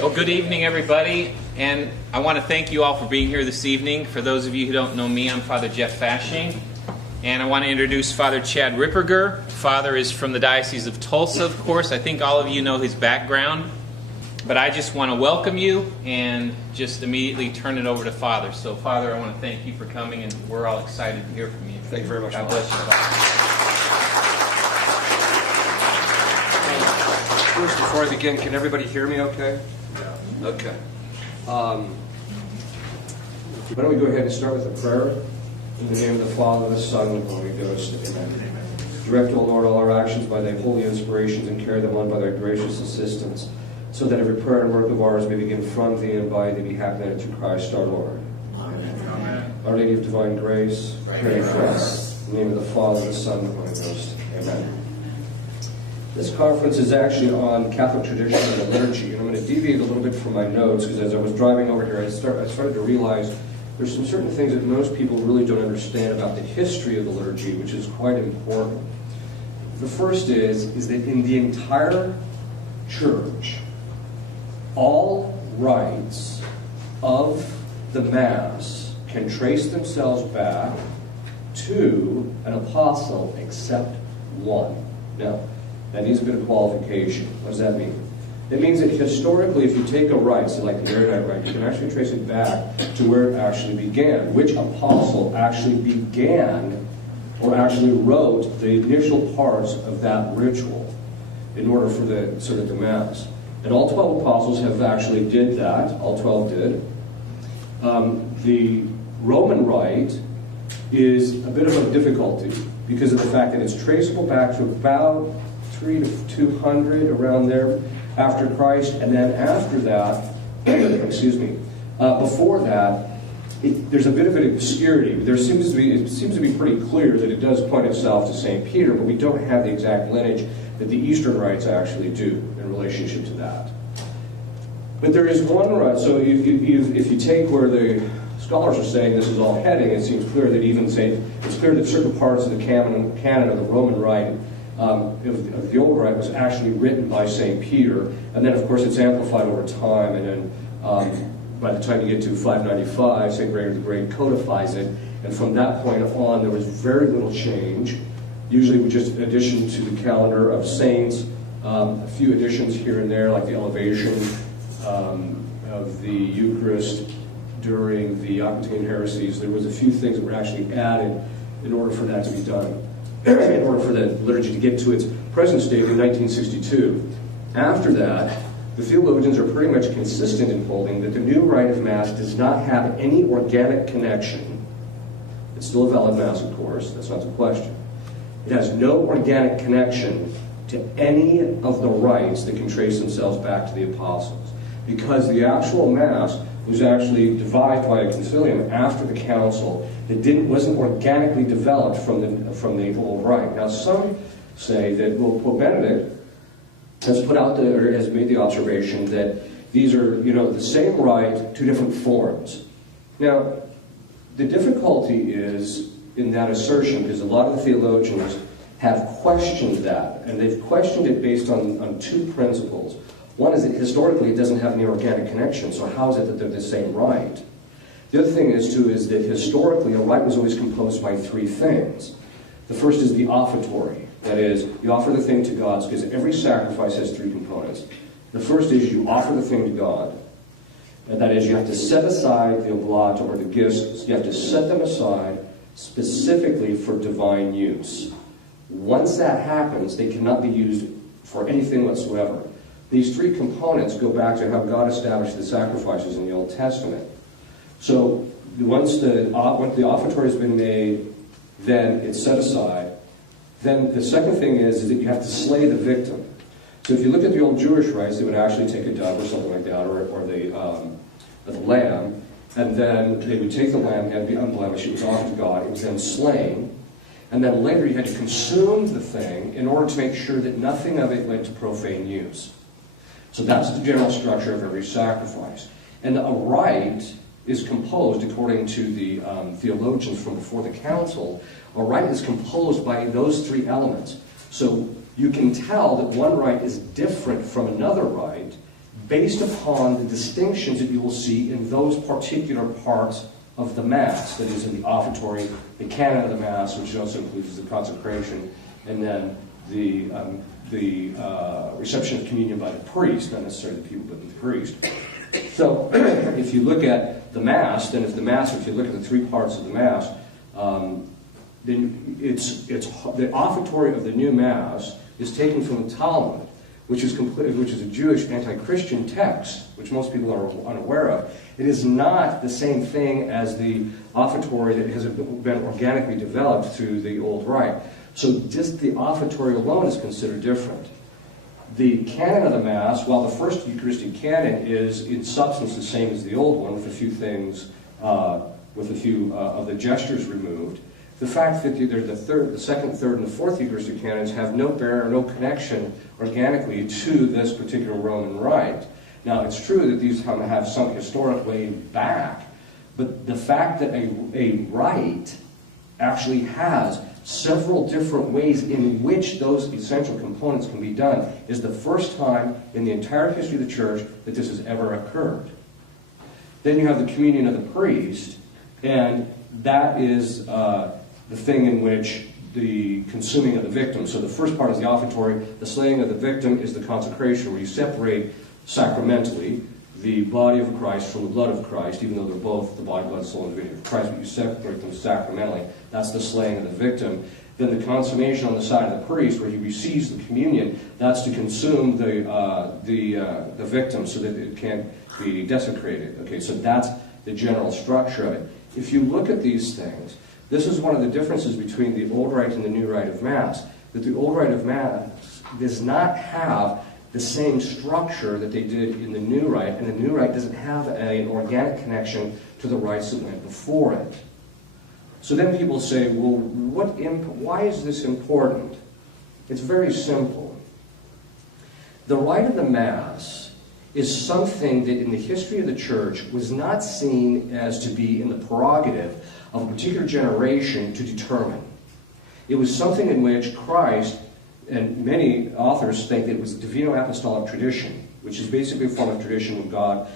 Well, good evening, everybody, and I want to thank you all for being here this evening. For those of you who don't know me, I'm Father Jeff Fashing, and I want to introduce Father Chad Ripperger. Father is from the Diocese of Tulsa, of course. I think all of you know his background, but I just want to welcome you and just immediately turn it over to Father. So, Father, I want to thank you for coming, and we're all excited to hear from you. Thank you very much. God bless you, Father. First, before I begin, can everybody hear me okay? Yeah. Okay. Why don't we go ahead and start with a prayer? In the name of the Father, the Son, and the Holy Ghost. Amen. Direct, O Lord, all our actions by thy holy inspirations, and carry them on by thy gracious assistance, so that every prayer and work of ours may begin from thee and by thee, be happy through Christ our Lord. Amen. Our Lady of Divine Grace, pray for us. In the name of the Father, the Son, and the Holy Ghost. Amen. This conference is actually on Catholic tradition and the liturgy, and I'm going to deviate a little bit from my notes, because as I was driving over here, I started to realize there's some certain things that most people really don't understand about the history of the liturgy, which is quite important. The first is that in the entire church, all rites of the Mass can trace themselves back to an apostle except one. Now, that needs a bit of qualification. What does that mean? It means that historically, if you take a rite, so like the Maronite rite, you can actually trace it back to where it actually began. Which apostle actually began or actually wrote the initial parts of that ritual in order for the sort of the Mass. And all 12 apostles have actually did that. All 12 did. The Roman rite is a bit of a difficulty because of the fact that it's traceable back to about 300 to 200 around there after Christ, and then after that, before that, there's a bit of an obscurity. It seems to be pretty clear that it does point itself to St. Peter, but we don't have the exact lineage that the Eastern rites actually do in relationship to that. But there is one rite. So if you take where the scholars are saying this is all heading, it seems clear that it's clear that certain parts of the canon of the Roman rite of the old rite was actually written by St. Peter, and then of course it's amplified over time, and then by the time you get to 595, St. Gregory the Great codifies it, and from that point on there was very little change, usually with just addition to the calendar of saints, a few additions here and there, like the elevation of the Eucharist during the Aquitanian heresies. There was a few things that were actually added in order for that to be done. In order for the liturgy to get to its present state in 1962. After that, the theologians are pretty much consistent in holding that the new rite of Mass does not have any organic connection. It's still a valid Mass, of course, that's not the question. It has no organic connection to any of the rites that can trace themselves back to the apostles, because the actual Mass was actually devised by a concilium after the council that wasn't organically developed from the old rite. Now, some say that Pope Benedict has made the observation that these are the same rite, two different forms. Now, the difficulty is in that assertion, because a lot of the theologians have questioned that, and they've questioned it based on two principles. One is that historically it doesn't have any organic connection, so how is it that they're the same rite? The other thing is that historically a rite was always composed by three things. The first is the offertory. That is, you offer the thing to God, because every sacrifice has three components. The first is you offer the thing to God. And that is, you have to set aside the oblate or the gifts. You have to set them aside specifically for divine use. Once that happens, they cannot be used for anything whatsoever. These three components go back to how God established the sacrifices in the Old Testament. So once the offertory has been made, then it's set aside. Then the second thing is that you have to slay the victim. So if you look at the old Jewish rites, they would actually take a dove or something like that, or the lamb, and then they would take the lamb, it had to be unblemished, it was offered to God, it was then slain, and then later you had to consume the thing in order to make sure that nothing of it went to profane use. So that's the general structure of every sacrifice. And a rite is composed, according to the theologians from before the council, a rite is composed by those three elements. So you can tell that one rite is different from another rite based upon the distinctions that you will see in those particular parts of the Mass, that is in the offertory, the canon of the Mass, which also includes the consecration, and then the reception of communion by the priest, not necessarily the people, but the priest. So if you look at the Mass, then if you look at the three parts of the Mass, then it's the offertory of the new Mass is taken from the Talmud, which is a Jewish anti-Christian text, which most people are unaware of. It is not the same thing as the offertory that has been organically developed through the Old Rite. So just the offertory alone is considered different. The canon of the Mass, while the first Eucharistic canon is in substance the same as the old one, with a few things, with a few of the gestures removed, the fact that the second, third, and the fourth Eucharistic canons have no bearing or no connection organically to this particular Roman rite. Now, it's true that these have some historic way back, but the fact that a rite actually has several different ways in which those essential components can be done is the first time in the entire history of the Church that this has ever occurred. Then you have the communion of the priest, and that is the thing in which the consuming of the victim. So the first part is the offertory. The slaying of the victim is the consecration, where you separate sacramentally the body of Christ from the blood of Christ, even though they're both the body, blood, soul, and divinity of Christ, but you separate them sacramentally. That's the slaying of the victim. Then the consummation on the side of the priest, where he receives the communion, that's to consume the victim so that it can't be desecrated. Okay, so that's the general structure of it. If you look at these things, this is one of the differences between the Old Rite and the New Rite of Mass, that the Old Rite of Mass does not have the same structure that they did in the New Rite, and the New Rite doesn't have an organic connection to the rites that went before it. So then people say, well, why is this important? It's very simple. The rite of the Mass is something that in the history of the Church was not seen as to be in the prerogative of a particular generation to determine. It was something in which Christ, and many authors think that it was a divino-apostolic tradition, which is basically a form of tradition when God,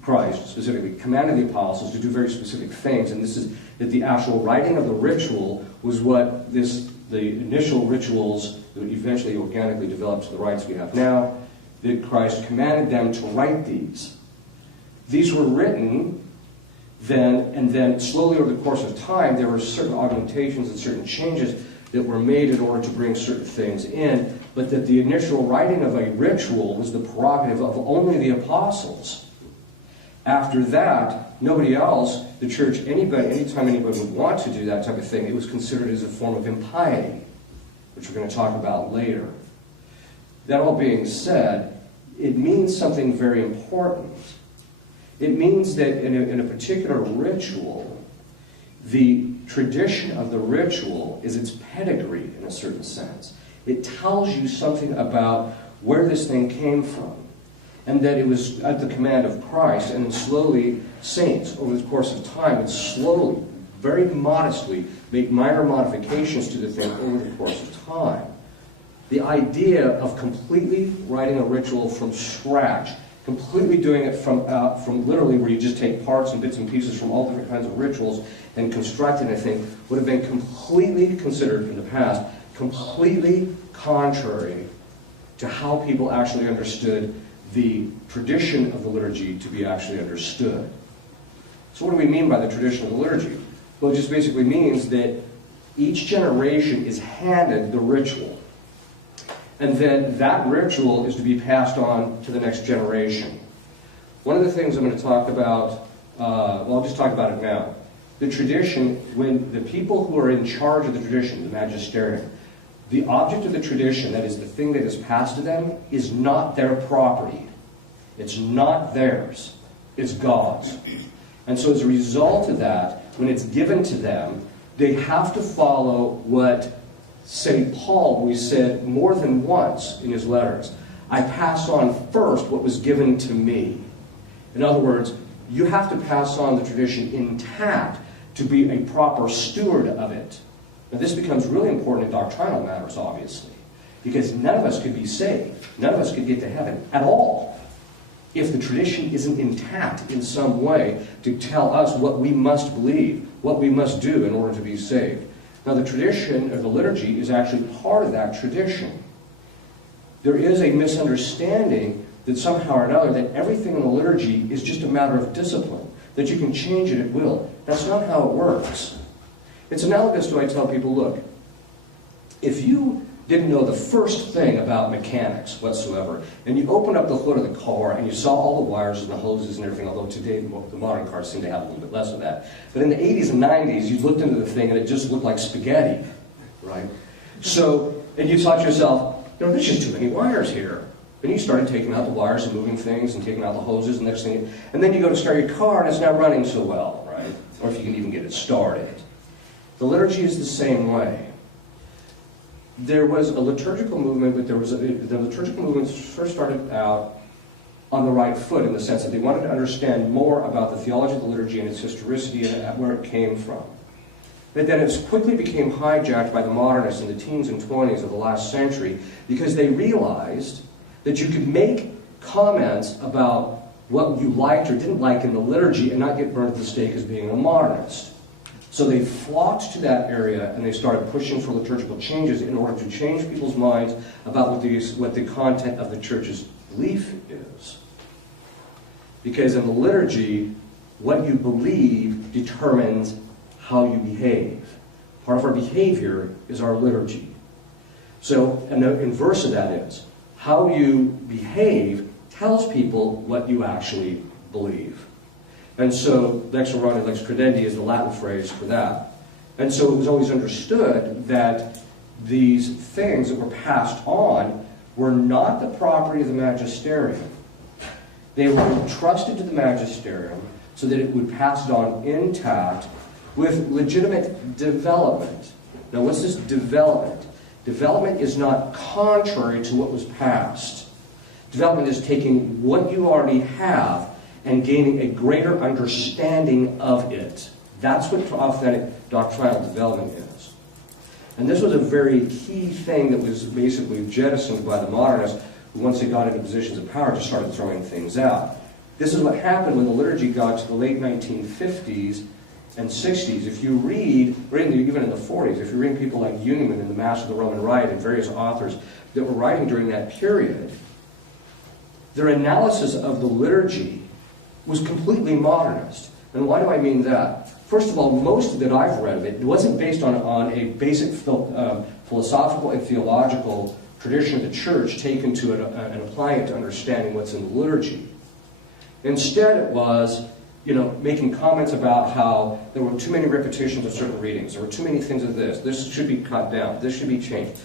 Christ specifically, commanded the apostles to do very specific things, and this is that the actual writing of the ritual was what the initial rituals that would eventually organically develop to the rites we have now, that Christ commanded them to write these. These were written then, and then slowly over the course of time, there were certain augmentations and certain changes that were made in order to bring certain things in, but that the initial writing of a ritual was the prerogative of only the apostles. After that, nobody else, the Church, anytime anybody would want to do that type of thing, it was considered as a form of impiety, which we're going to talk about later. That all being said, it means something very important. It means that in a particular ritual, the tradition of the ritual is its pedigree in a certain sense. It tells you something about where this thing came from, and that it was at the command of Christ, and then slowly saints, over the course of time, would slowly, very modestly, make minor modifications to the thing over the course of time. The idea of completely writing a ritual from scratch, completely doing it from literally where you just take parts and bits and pieces from all different kinds of rituals and construct anything, would have been completely considered in the past, completely contrary to how people actually understood the tradition of the liturgy to be actually understood. So what do we mean by the tradition of the liturgy? Well, it just basically means that each generation is handed the ritual. And then that ritual is to be passed on to the next generation. One of the things I'm going to talk about, I'll just talk about it now. The tradition, when the people who are in charge of the tradition, the magisterium, the object of the tradition, that is the thing that is passed to them, is not their property. It's not theirs. It's God's. And so as a result of that, when it's given to them, they have to follow what St. Paul, we said more than once in his letters, I pass on first what was given to me. In other words, you have to pass on the tradition intact to be a proper steward of it. Now this becomes really important in doctrinal matters, obviously, because none of us could be saved. None of us could get to heaven at all if the tradition isn't intact in some way to tell us what we must believe, what we must do in order to be saved. Now, the tradition of the liturgy is actually part of that tradition. There is a misunderstanding that somehow or another that everything in the liturgy is just a matter of discipline, that you can change it at will. That's not how it works. It's analogous to I tell people, look, if you didn't know the first thing about mechanics whatsoever, and you opened up the hood of the car and you saw all the wires and the hoses and everything, although today the modern cars seem to have a little bit less of that. But in the 80s and 90s, you looked into the thing and it just looked like spaghetti, right? So, and you thought to yourself, there's just too many wires here. And you started taking out the wires and moving things and taking out the hoses and next thing, and then you go to start your car and it's not running so well, right? Or if you can even get it started. The liturgy is the same way. There was a liturgical movement, but the liturgical movement first started out on the right foot in the sense that they wanted to understand more about the theology of the liturgy and its historicity and where it came from. But then it quickly became hijacked by the modernists in the teens and 20s of the last century because they realized that you could make comments about what you liked or didn't like in the liturgy and not get burned at the stake as being a modernist. So they flocked to that area and they started pushing for liturgical changes in order to change people's minds about what the content of the church's belief is. Because in the liturgy, what you believe determines how you behave. Part of our behavior is our liturgy. So an inverse of that is, how you behave tells people what you actually believe. And so, lex orandi, lex credendi is the Latin phrase for that. And so it was always understood that these things that were passed on were not the property of the magisterium. They were entrusted to the magisterium so that it would pass it on intact with legitimate development. Now, what's this development? Development is not contrary to what was passed. Development is taking what you already have and gaining a greater understanding of it. That's what authentic doctrinal development is. And this was a very key thing that was basically jettisoned by the modernists, who once they got into positions of power just started throwing things out. This is what happened when the liturgy got to the late 1950s and 60s. If you read, even in the 40s, if you read people like Uniman in the Mass of the Roman Rite and various authors that were writing during that period, their analysis of the liturgy was completely modernist. And why do I mean that? First of all, most that I've read of it wasn't based on a basic philosophical and theological tradition of the church taken to it and applying it to understanding what's in the liturgy. Instead, it was, making comments about how there were too many repetitions of certain readings, there were too many things of this should be cut down, this should be changed.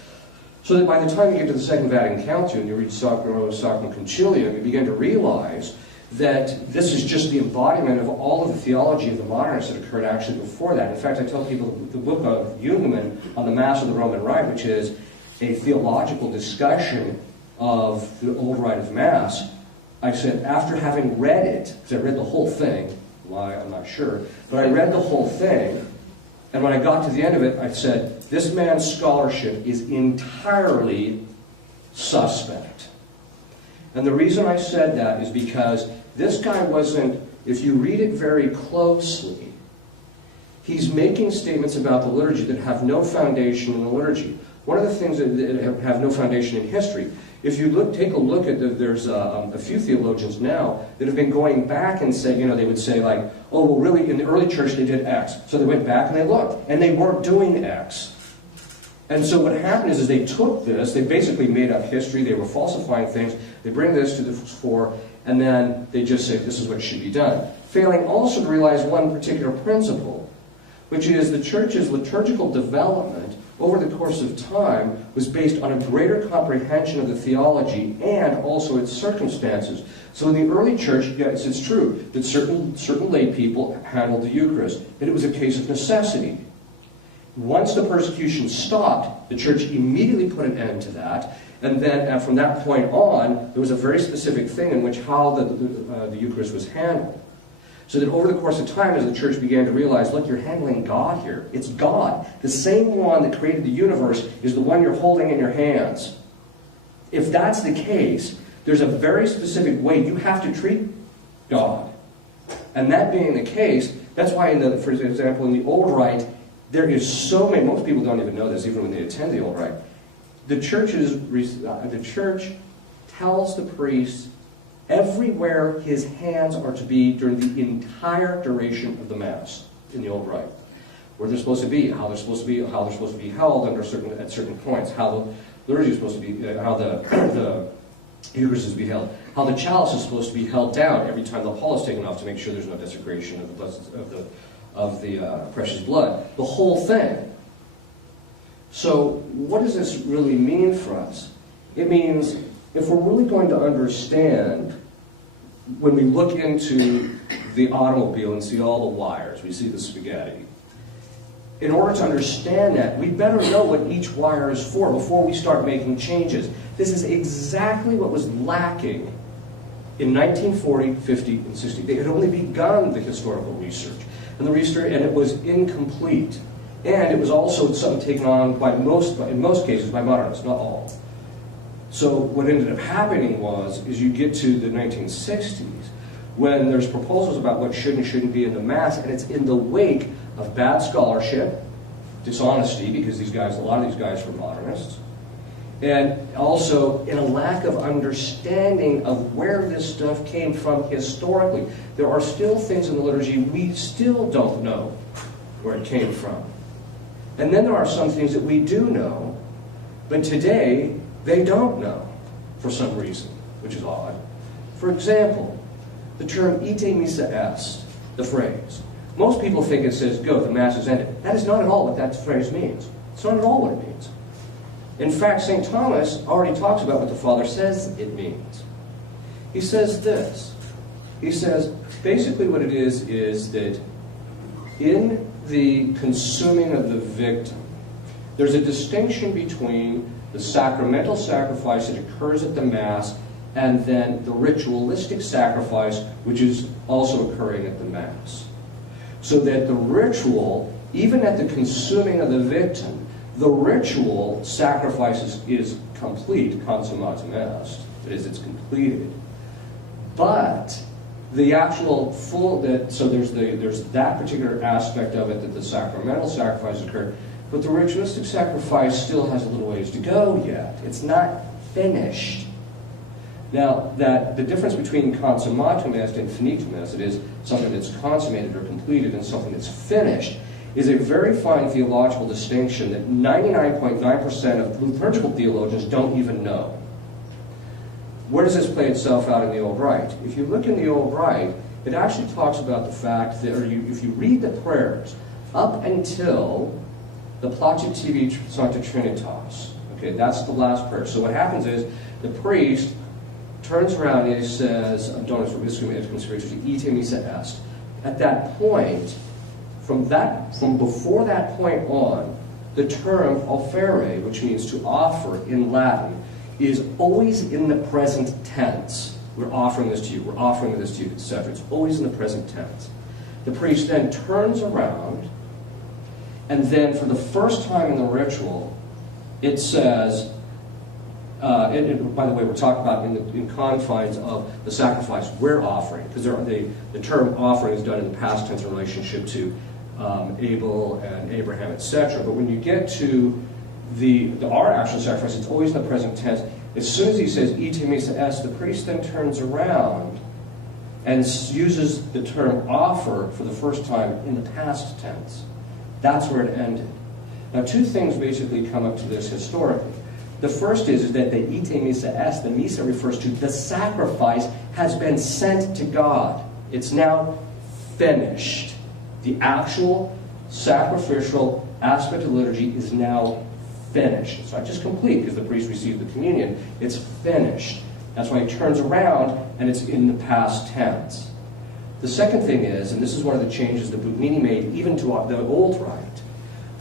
So that by the time you get to the Second Vatican Council and you read Sacrum Concilium, you begin to realize that this is just the embodiment of all of the theology of the modernists that occurred actually before that. In fact, I tell people the book of Uniman on the Mass of the Roman Rite, which is a theological discussion of the old rite of Mass, I said, after having read it, because I read the whole thing, why, I'm not sure, but I read the whole thing, and when I got to the end of it, I said, this man's scholarship is entirely suspect. And the reason I said that is because this guy wasn't, if you read it very closely, he's making statements about the liturgy that have no foundation in the liturgy. One of the things that have no foundation in history, if you take a look at there's a few theologians now that have been going back and say, they would say like, oh, well really in the early church they did X. So they went back and they looked, and they weren't doing X. And so what happened is they took this, they basically made up history, they were falsifying things, they bring this to the fore, and then they just say this is what should be done. Failing also to realize one particular principle, which is the church's liturgical development over the course of time was based on a greater comprehension of the theology and also its circumstances. So in the early church, yes, it's true that certain lay people handled the Eucharist, and it was a case of necessity. Once the persecution stopped, the church immediately put an end to that, and then from that point on, there was a very specific thing in which how the Eucharist was handled. So that over the course of time, as the church began to realize, look, you're handling God here. It's God. The same one that created the universe is the one you're holding in your hands. If that's the case, There's a very specific way you have to treat God. And that being the case, that's why, for example, in the Old Rite, there is so many, most people don't even know this, even when they attend the Old Rite. The church tells the priest everywhere his hands are to be during the entire duration of the Mass in the Old Rite. Where they're supposed to be, how they're supposed to be, how they're supposed to be held at certain points, how the liturgy is supposed to be, how the Eucharist is to be held, how the chalice is supposed to be held down every time the pall is taken off to make sure there's no desecration of the precious blood. The whole thing. So what does this really mean for us? It means if we're really going to understand, when we look into the automobile and see all the wires, we see the spaghetti. In order to understand that, we better know what each wire is for before we start making changes. This is exactly what was lacking in 1940, 50, and 60. They had only begun the historical research, and it was incomplete. And it was also something taken on in most cases by modernists, not all. So what ended up happening is you get to the 1960s, when there's proposals about what should and shouldn't be in the Mass, and it's in the wake of bad scholarship, dishonesty, because a lot of these guys were modernists, and also in a lack of understanding of where this stuff came from historically. There are still things in the liturgy we still don't know where it came from. And then there are some things that we do know, but today they don't know for some reason, which is odd. For example, the term ite missa est, the phrase. Most people think it says, go, the Mass is ended. That is not at all what that phrase means. It's not at all what it means. In fact, St. Thomas already talks about what the Father says it means. He says this. He says, basically what it is that in the consuming of the victim, there's a distinction between the sacramental sacrifice that occurs at the Mass and then the ritualistic sacrifice, which is also occurring at the Mass. So that the ritual, even at the consuming of the victim, the ritual sacrifice is complete, consummatum est, that is, it's completed. But the actual so there's that particular aspect of it, that the sacramental sacrifice occurred, but the ritualistic sacrifice still has a little ways to go yet. It's not finished. Now, the difference between consummatum est and finitum est, it is something that's consummated or completed and something that's finished, is a very fine theological distinction that 99.9% of liturgical theologians don't even know. Where does this play itself out in the Old Rite? If you look in the Old Rite, it actually talks about the fact that, if you read the prayers up until the Placitivi Sancta Trinitas, okay, that's the last prayer. So what happens is the priest turns around and he says, Dominus vobiscum et cum spiritus ite missa est. At that point, from before that point on, the term offerere, which means to offer in Latin, is always in the present tense. We're offering this to you, we're offering this to you, etc. It's always in the present tense. The priest then turns around, and then for the first time in the ritual, it says, by the way, we're talking about in confines of the sacrifice we're offering, because the term offering is done in the past tense in relationship to Abel and Abraham, etc. But when you get to our actual sacrifice, it's always in the present tense. As soon as he says ite missa est, the priest then turns around and uses the term offer for the first time in the past tense. That's where it ended. Now, two things basically come up to this historically. The first is that the ite missa est, the missa refers to the sacrifice has been sent to God. It's now finished. The actual sacrificial aspect of liturgy is now finished. It's not just complete because the priest received the communion. It's finished. That's why he turns around and it's in the past tense. The second thing is, and this is one of the changes that Bugnini made even to the Old Rite,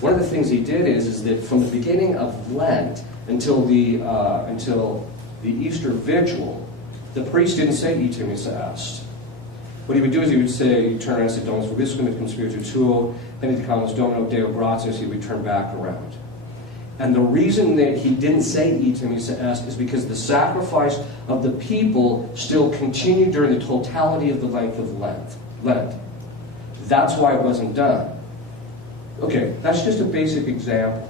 one of the things he did is that from the beginning of Lent until the Easter Vigil, the priest didn't say ite missa est. What he would do is he'd turn around and say, Dominus vobiscum et cum spiritu tuo, penitecamus Domino Deo gratias, he would turn back around. And the reason that he didn't say eat misa est is because the sacrifice of the people still continued during the totality of the length of Lent. That's why it wasn't done. Okay, that's just a basic example.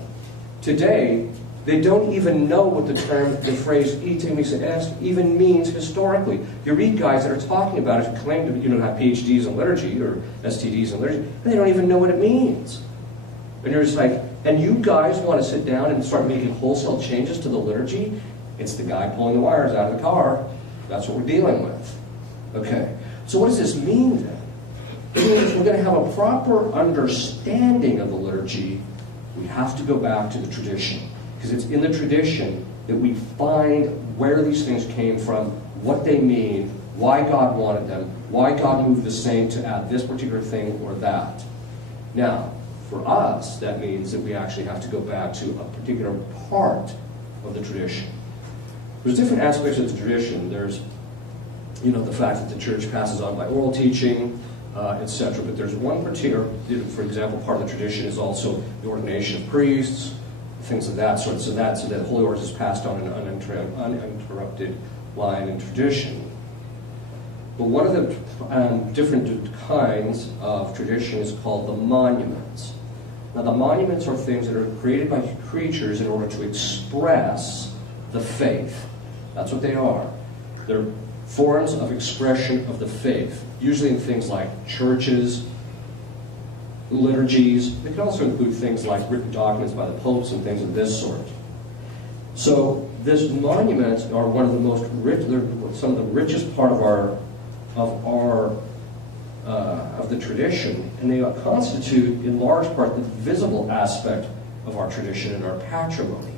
Today, they don't even know what the phrase "ite misa est" even means historically. You read guys that are talking about it, who claim to have PhDs in liturgy or STDs in liturgy, and they don't even know what it means. And you're just like, and you guys want to sit down and start making wholesale changes to the liturgy? It's the guy pulling the wires out of the car. That's what we're dealing with. Okay, so what does this mean then? It means we're going to have a proper understanding of the liturgy. We have to go back to the tradition. Because it's in the tradition that we find where these things came from, what they mean, why God wanted them, why God moved the saint to add this particular thing or that. Now, for us, that means that we actually have to go back to a particular part of the tradition. There's different aspects of the tradition. There's, the fact that the church passes on by oral teaching, etc. But there's one particular, for example, part of the tradition is also the ordination of priests, things of that sort. So that Holy Orders is passed on in an uninterrupted line and tradition. But one of the different kinds of tradition is called the monuments. Now, the monuments are things that are created by creatures in order to express the faith. That's what they are. They're forms of expression of the faith, usually in things like churches, liturgies. They can also include things like written documents by the popes and things of this sort. So, these monuments are one of the most rich, they're some of the richest part of the tradition, and they constitute, in large part, the visible aspect of our tradition and our patrimony.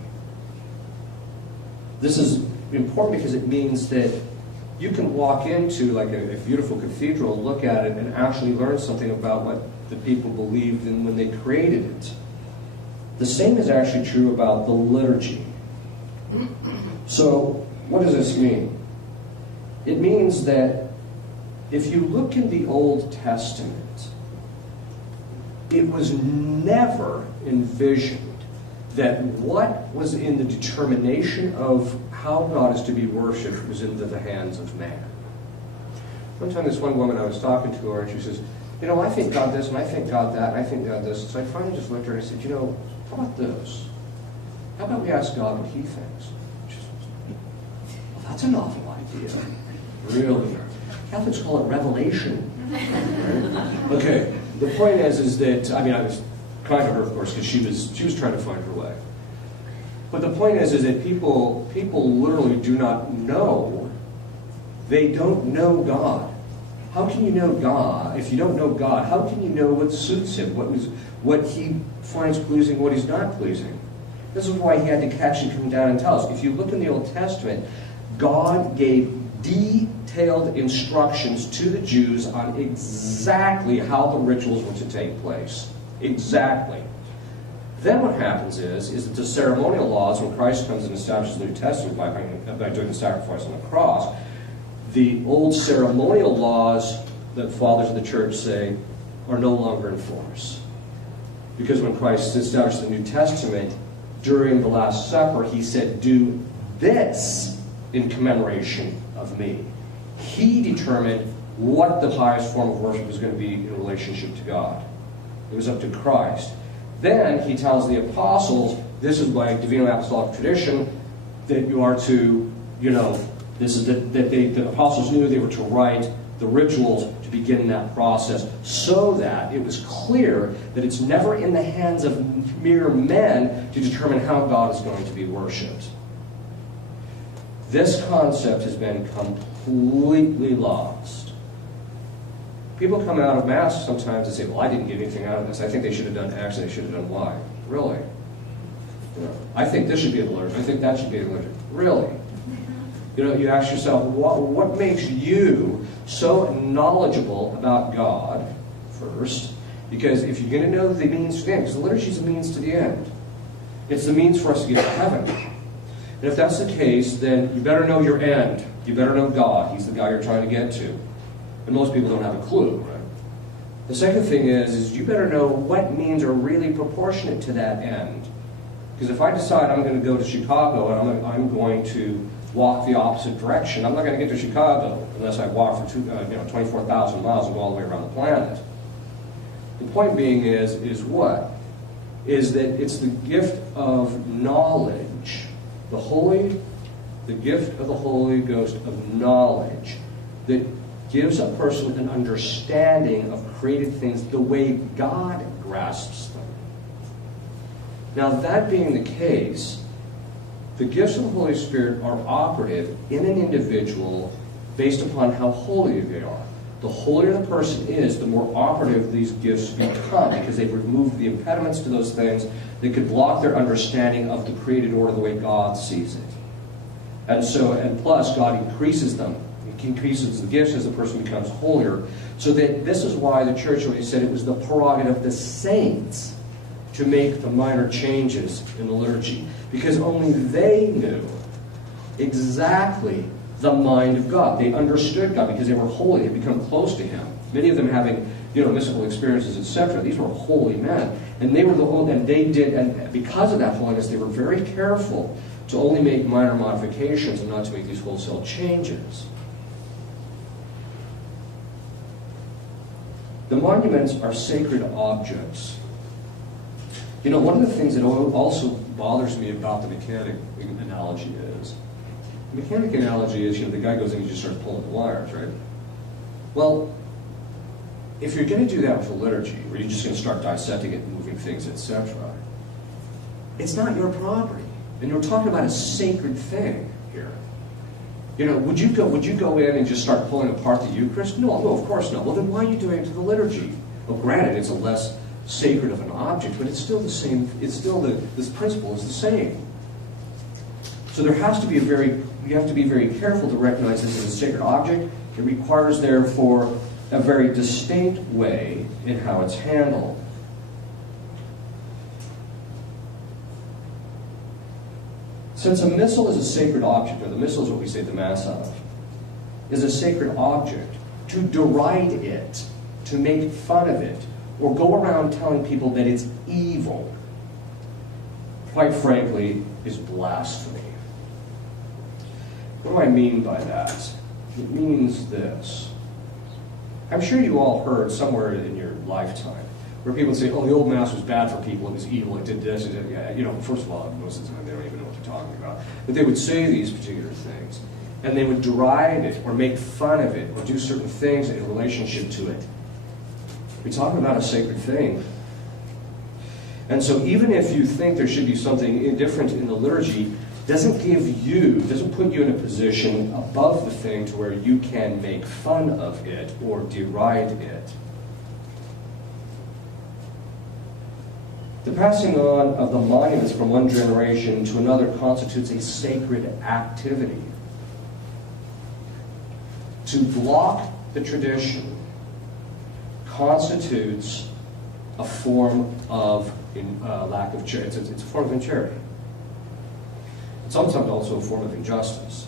This is important because it means that you can walk into like a beautiful cathedral, look at it, and actually learn something about what the people believed in when they created it. The same is actually true about the liturgy. So, what does this mean? It means that if you look in the Old Testament, it was never envisioned that what was in the determination of how God is to be worshipped was into the hands of man. One time this one woman, I was talking to her, and she says, I think God this, and I think God that, and I think God this. So I finally just looked at her and I said, how about this? How about we ask God what He thinks? She says, well, that's a novel idea. Really? Catholics call it revelation. Right? Okay, the point is that, I was kind to her, of course, because she was trying to find her way. But the point is that people literally do not know. They don't know God. How can you know God? If you don't know God, how can you know what suits Him, what He finds pleasing, what He's not pleasing? This is why He had to actually come down and tell us. If you look in the Old Testament, God gave detailed instructions to the Jews on exactly how the rituals were to take place. Exactly. Then what happens is that the ceremonial laws, when Christ comes and establishes the New Testament by doing the sacrifice on the cross, the old ceremonial laws that fathers of the church say are no longer in force. Because when Christ established the New Testament, during the Last Supper, He said, do this in commemoration of me. He determined what the highest form of worship was going to be in relationship to God. It was up to Christ. Then He tells the apostles, this is by Divine Apostolic tradition, that you are to, this is that the apostles knew they were to write the rituals to begin that process, so that it was clear that it's never in the hands of mere men to determine how God is going to be worshipped. This concept has been completely lost. People come out of Mass sometimes and say, well, I didn't get anything out of this. I think they should have done X and they should have done Y. Really? I think this should be in the liturgy. I think that should be in the liturgy. Really? You ask yourself, what makes you so knowledgeable about God first? Because if you're going to know the means to the end, because the liturgy is the means to the end. It's the means for us to get to heaven. And if that's the case, then you better know your end. You better know God. He's the guy you're trying to get to. And most people don't have a clue, right? The second thing is you better know what means are really proportionate to that end. Because if I decide I'm going to go to Chicago and I'm going to walk the opposite direction, I'm not going to get to Chicago unless I walk for 24,000 miles and go all the way around the planet. The point being is what? Is that it's the gift of knowledge, the gift of the Holy Ghost of knowledge that gives a person an understanding of created things the way God grasps them. Now, that being the case, the gifts of the Holy Spirit are operative in an individual based upon how holy they are. The holier the person is, the more operative these gifts become, because they've removed the impediments to those things that could block their understanding of the created order the way God sees it. And plus, God increases them. He increases the gifts as the person becomes holier. So that this is why the church always said it was the prerogative of the saints to make the minor changes in the liturgy, because only they knew exactly the mind of God. They understood God because they were holy. They had become close to Him. Many of them having, mystical experiences, etc. These were holy men, and they were and because of that holiness, they were very careful to only make minor modifications and not to make these wholesale changes. The monuments are sacred objects. One of the things that also bothers me about the mechanic analogy is, the mechanic analogy is, the guy goes in and he just starts pulling the wires, right? Well, if you're going to do that with the liturgy, where you're just going to start dissecting it and moving things, etc., it's not your property. And you're talking about a sacred thing here. Would you go in and just start pulling apart the Eucharist? No, of course not. Well, then why are you doing it to the liturgy? Well, granted, it's a less sacred of an object, but it's still the same. It's still this principle is the same. So you have to be very careful to recognize this as a sacred object. It requires, therefore, a very distinct way in how it's handled. Since a missal is a sacred object, or the missal is what we say the Mass of, is a sacred object, to deride it, to make fun of it, or go around telling people that it's evil, quite frankly, is blasphemy. What do I mean by that? It means this. I'm sure you all heard somewhere in your lifetime where people say, oh, the old Mass was bad for people, it was evil, it did this, it did that. First of all, most of the time they don't even know what they're talking about. But they would say these particular things, and they would deride it, or make fun of it, or do certain things in relationship to it. We're talking about a sacred thing. And so even if you think there should be something different in the liturgy, doesn't put you in a position above the thing to where you can make fun of it or deride it. The passing on of the monuments from one generation to another constitutes a sacred activity. To block the tradition constitutes a form of lack of charity. It's a form of incharity. It's sometimes also a form of injustice.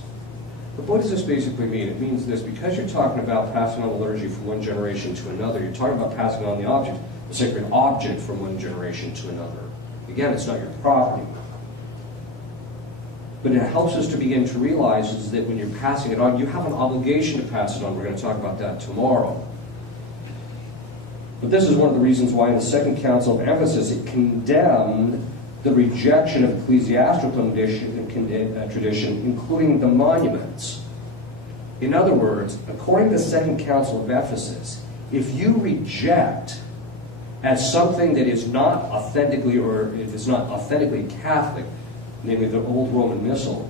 But what does this basically mean? It means this: because you're talking about passing on the liturgy from one generation to another, you're talking about passing on the sacred object from one generation to another. Again, it's not your property. But it helps us to begin to realize is that when you're passing it on, you have an obligation to pass it on. We're going to talk about that tomorrow. But this is one of the reasons why in the Second Council of Ephesus it condemned the rejection of ecclesiastical tradition, including the monuments. In other words, according to the Second Council of Ephesus, if you reject as something that is not authentically, or if it's not authentically Catholic, namely the old Roman Missal,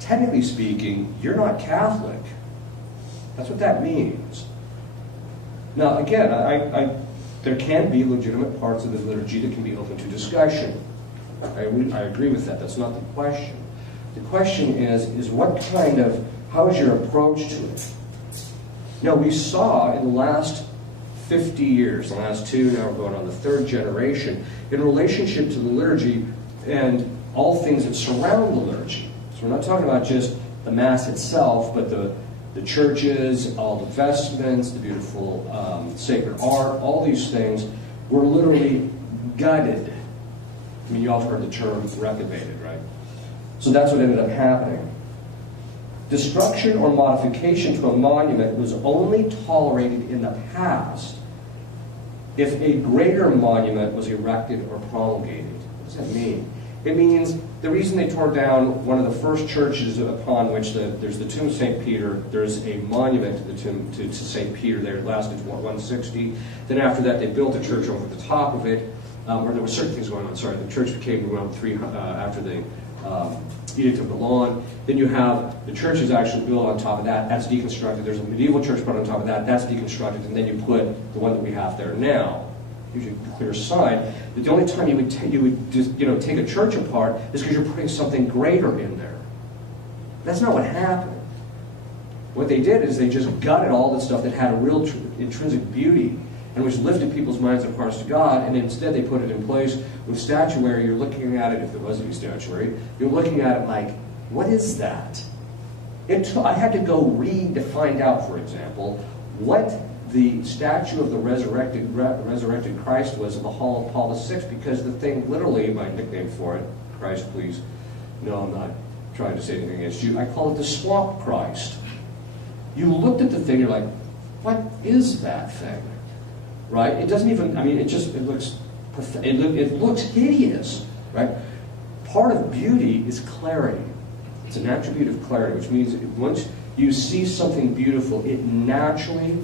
technically speaking, you're not Catholic. That's what that means. Now, again, there can be legitimate parts of the liturgy that can be open to discussion. I agree with that. That's not the question. The question is how is your approach to it? Now, we saw in the last 50 years, the last two, now we're going on the third generation, in relationship to the liturgy and all things that surround the liturgy. So we're not talking about just the Mass itself, but the churches, all the vestments, the beautiful sacred art, all these things were literally gutted. I mean, you all have heard the term reprobated, right? So that's what ended up happening. Destruction or modification to a monument was only tolerated in the past if a greater monument was erected or promulgated. What does that mean? It means the reason they tore down one of the first churches upon which there's the tomb of St. Peter, there's a monument to the tomb to St. Peter there. It lasted 160. Then after that, they built a church over the top of it, or there were certain things going on. Sorry, the church became around after the Edict of Milan. Then you have the church is actually built on top of that. That's deconstructed. There's a medieval church put on top of that. That's deconstructed, and then you put the one that we have there now. Gives you a clear sign that the only time you would just take a church apart is because you're putting something greater in there. That's not what happened. What they did is they just gutted all the stuff that had a real intrinsic beauty and which lifted people's minds and hearts to God, and instead they put it in place with statuary. You're looking at it, if there was any statuary, you're looking at it like, what is that? I had to go read to find out, for example, what the statue of the resurrected Christ was in the Hall of Paul VI, because the thing, literally, my nickname for it, Christ, please, no, I'm not trying to say anything against you, I call it the Swamp Christ. You looked at the thing, you're like, what is that thing? Right? It doesn't even, I mean, it looks hideous, right? Part of beauty is clarity. It's an attribute of clarity, which means once you see something beautiful, it naturally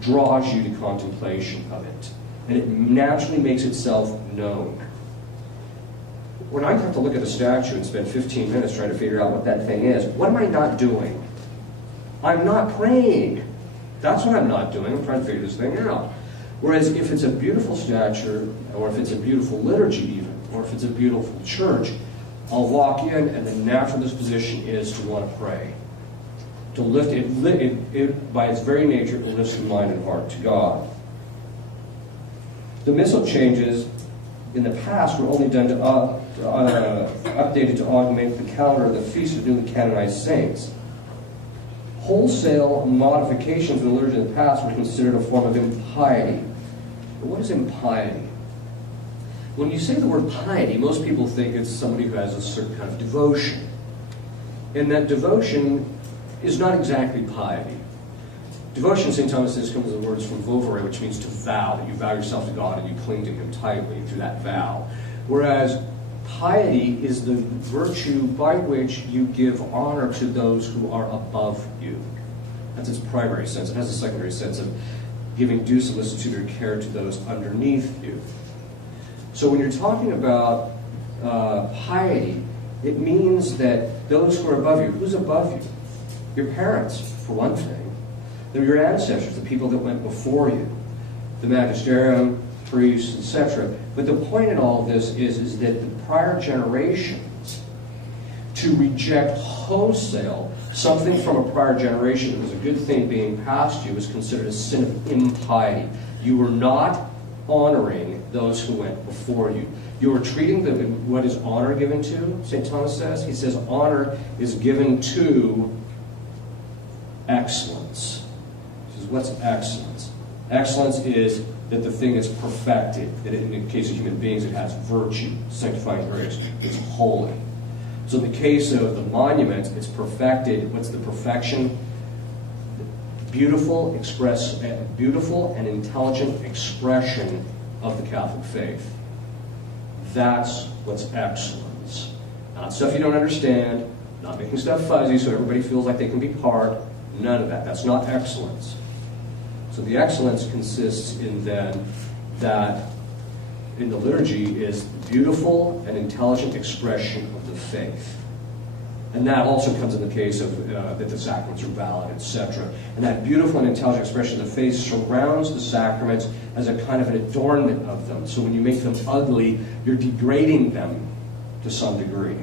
draws you to contemplation of it. And it naturally makes itself known. When I have to look at a statue and spend 15 minutes trying to figure out what that thing is, what am I not doing? I'm not praying. That's what I'm not doing. I'm trying to figure this thing out. Whereas if it's a beautiful statue, or if it's a beautiful liturgy even, or if it's a beautiful church, I'll walk in and the natural disposition is to want to pray. To lift it, by its very nature, it lifts the mind and heart to God. The missal changes in the past were only done to updated to augment the calendar of the feast of newly canonized saints. Wholesale modifications in the liturgy in the past were considered a form of impiety. But what is impiety? When you say the word piety, most people think it's somebody who has a certain kind of devotion. And that devotion is not exactly piety. Devotion, St. Thomas says, comes from the words from vovere, which means to vow, that you vow yourself to God and you cling to Him tightly through that vow. Whereas piety is the virtue by which you give honor to those who are above you. That's its primary sense. It has a secondary sense of giving due solicitude or care to those underneath you. So when you're talking about piety, it means that those who are above you, who's above you? Your parents, for one thing. They're your ancestors, the people that went before you, the magisterium, priests, etc. But the point in all of this is that the prior generations, to reject wholesale something from a prior generation that was a good thing being passed to you, was considered a sin of impiety. You were not honoring those who went before you. You are treating them, what is honor given to? St. Thomas says, he says, honor is given to excellence. He says, what's excellence? Excellence is that the thing is perfected, that in the case of human beings it has virtue, sanctifying grace, it's holy. So in the case of the monument, it's perfected. What's the perfection? Beautiful and intelligent expression of the Catholic faith. That's what's excellence. Not stuff you don't understand, not making stuff fuzzy so everybody feels like they can be part. None of that. That's not excellence. So the excellence consists in then that in the liturgy is beautiful and intelligent expression of the faith. And that also comes in the case of that the sacraments are valid, etc. And that beautiful and intelligent expression of the faith surrounds the sacraments as a kind of an adornment of them. So when you make them ugly, you're degrading them to some degree.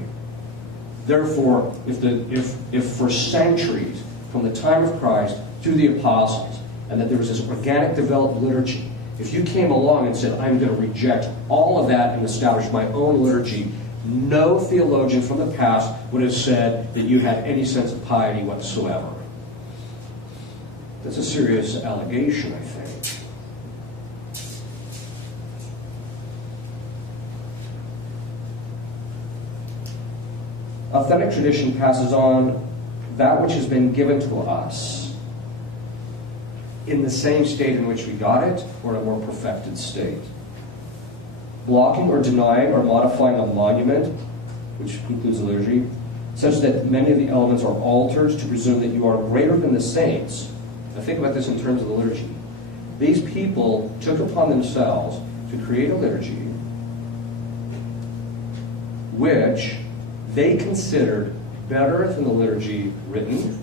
Therefore, if for centuries, from the time of Christ through the apostles, and that there was this organic developed liturgy, if you came along and said, I'm going to reject all of that and establish my own liturgy, no theologian from the past would have said that you had any sense of piety whatsoever. That's a serious allegation, I think. Authentic tradition passes on that which has been given to us in the same state in which we got it, or in a more perfected state. Blocking or denying or modifying a monument, which includes the liturgy, such that many of the elements are altered to presume that you are greater than the saints. Now think about this in terms of the liturgy. These people took upon themselves to create a liturgy which they considered better than the liturgy written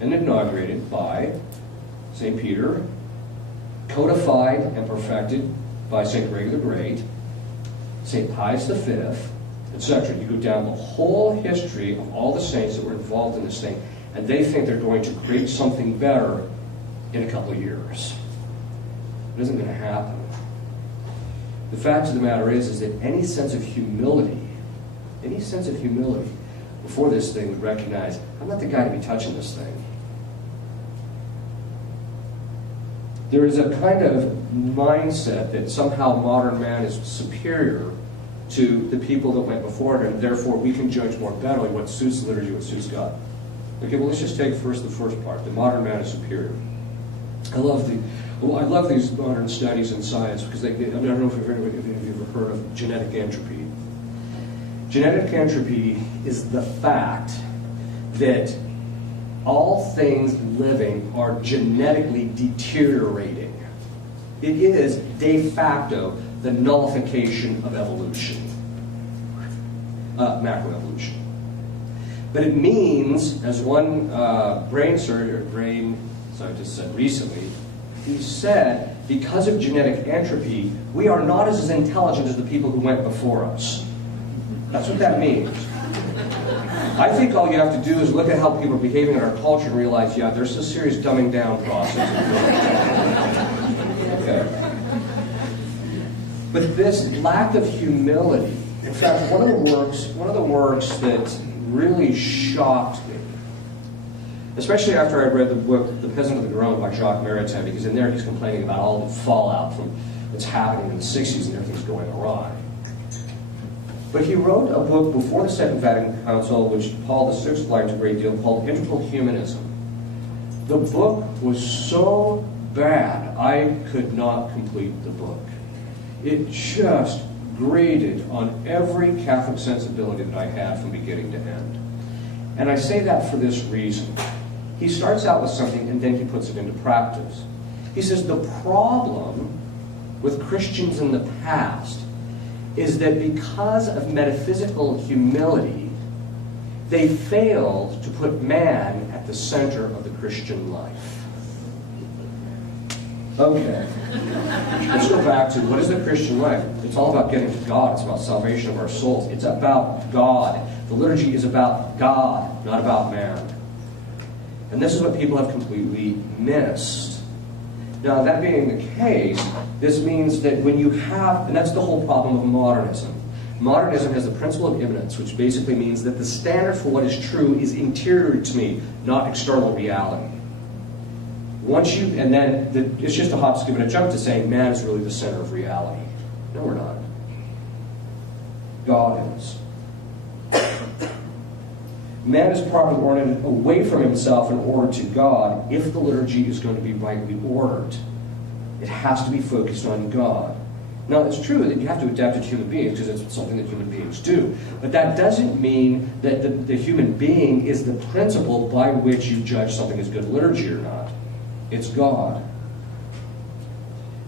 and inaugurated by St. Peter, codified and perfected by St. Gregory the Great, St. Pius V, etc. You go down the whole history of all the saints that were involved in this thing, and they think they're going to create something better in a couple of years. It isn't going to happen. The fact of the matter is that any sense of humility before this thing would recognize, I'm not the guy to be touching this thing. There is a kind of mindset that somehow modern man is superior to the people that went before him, and therefore we can judge more betterly what suits the liturgy, what suits God. Okay, well, let's just take first the first part. The modern man is superior. I love these modern studies in science because I don't know if you've ever heard of genetic entropy. Genetic entropy is the fact that all things living are genetically deteriorating. It is de facto the nullification of evolution, macroevolution. But it means, as one brain scientist said recently, he said, because of genetic entropy, we are not as intelligent as the people who went before us. That's what that means. I think all you have to do is look at how people are behaving in our culture and realize, yeah, there's a serious dumbing down process. Okay. But this lack of humility, in fact, one of the works that really shocked me, especially after I read the book The Peasant of the Garonne by Jacques Maritain, because in there he's complaining about all the fallout from what's happening in the 60s and everything's going awry. But he wrote a book before the Second Vatican Council, which Paul VI liked a great deal, called Integral Humanism. The book was so bad, I could not complete the book. It just grated on every Catholic sensibility that I had from beginning to end. And I say that for this reason. He starts out with something and then he puts it into practice. He says the problem with Christians in the past is that because of metaphysical humility, they failed to put man at the center of the Christian life. Okay, let's go back to what is the Christian life? It's all about getting to God. It's about salvation of our souls. It's about God. The liturgy is about God, not about man. And this is what people have completely missed. Now, that being the case, this means that when you have, and that's the whole problem of modernism. Modernism has the principle of immanence, which basically means that the standard for what is true is interior to me, not external reality. It's just a hop, skip, and a jump to saying man is really the center of reality. No, we're not. God is. Man is properly oriented away from himself in order to God. If the liturgy is going to be rightly ordered, it has to be focused on God. Now, it's true that you have to adapt it to human beings because it's something that human beings do. But that doesn't mean that the human being is the principle by which you judge something as good liturgy or not. It's God.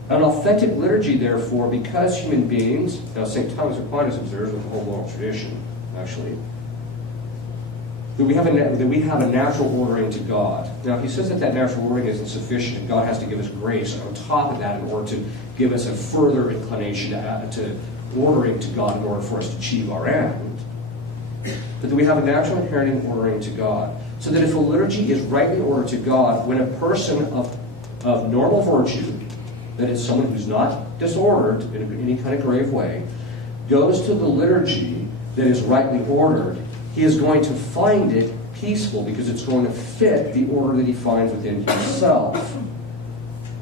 An authentic liturgy, therefore, because human beings, now St. Thomas Aquinas observes with the whole moral tradition, actually, that we have a natural ordering to God. Now, he says that natural ordering isn't sufficient, and God has to give us grace on top of that in order to give us a further inclination to ordering to God in order for us to achieve our end. But that we have a natural inherent ordering to God. So that if a liturgy is rightly ordered to God, when a person of normal virtue, that is someone who's not disordered in any kind of grave way, goes to the liturgy that is rightly ordered, he is going to find it peaceful because it's going to fit the order that he finds within himself.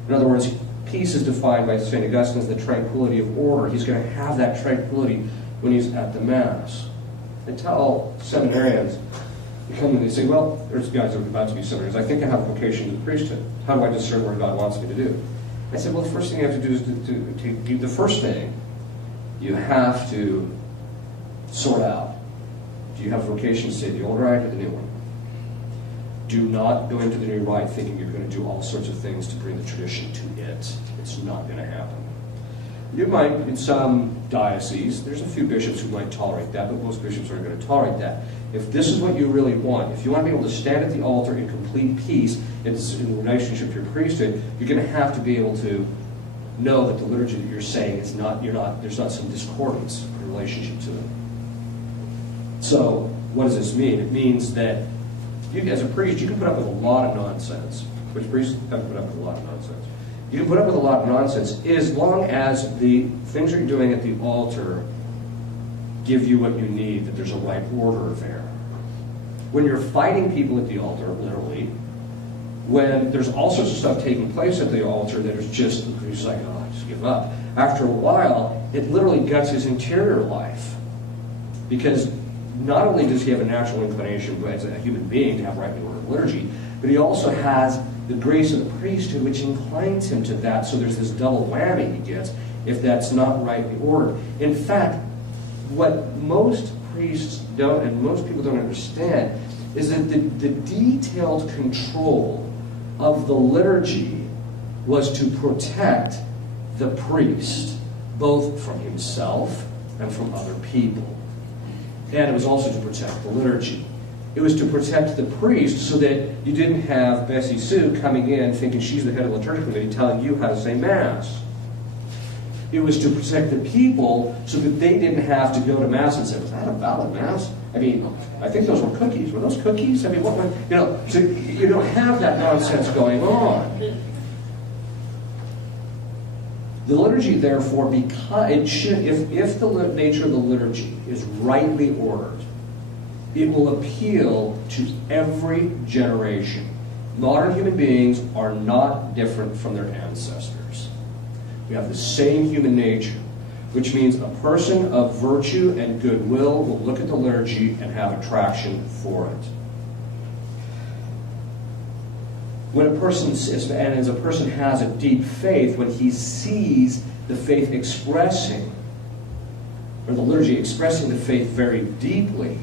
In other words, peace is defined by St. Augustine as the tranquility of order. He's going to have that tranquility when he's at the Mass. I tell seminarians, they come and they say, well, there's guys that are about to be seminarians. I think I have a vocation to the priesthood. How do I discern what God wants me to do? I said, well, the first thing you have to do is the first thing you have to sort out. Do you have a vocation to say the old rite or the new one? Do not go into the new rite thinking you're going to do all sorts of things to bring the tradition to it. It's not going to happen. You might, in some dioceses, there's a few bishops who might tolerate that, but most bishops aren't going to tolerate that. If this is what you really want, if you want to be able to stand at the altar in complete peace in relationship to your priesthood, you're going to have to be able to know that the liturgy that you're saying is not, there's not some discordance in relationship to it. So, what does this mean? It means that you, as a priest, you can put up with a lot of nonsense. Which priests have to put up with a lot of nonsense. You can put up with a lot of nonsense as long as the things that you're doing at the altar give you what you need, that there's a right order there. When you're fighting people at the altar, literally, when there's all sorts of stuff taking place at the altar that is just like, oh, I just give up. After a while, it literally guts his interior life. Because not only does he have a natural inclination as a human being to have rightly ordered liturgy, but he also has the grace of the priesthood which inclines him to that, so there's this double whammy he gets if that's not rightly ordered. In fact, what most priests don't and most people don't understand is that the detailed control of the liturgy was to protect the priest, both from himself and from other people. And it was also to protect the liturgy. It was to protect the priest so that you didn't have Bessie Sue coming in thinking she's the head of the liturgical committee telling you how to say Mass. It was to protect the people so that they didn't have to go to Mass and say, was that a valid Mass? I mean, I think those were cookies. Were those cookies? I mean, what? So you don't have that nonsense going on. The liturgy, therefore, because it should, if the nature of the liturgy is rightly ordered, it will appeal to every generation. Modern human beings are not different from their ancestors. We have the same human nature, which means a person of virtue and goodwill will look at the liturgy and have attraction for it. When a person, and as a person has a deep faith, when he sees the faith expressing, or the liturgy expressing the faith very deeply,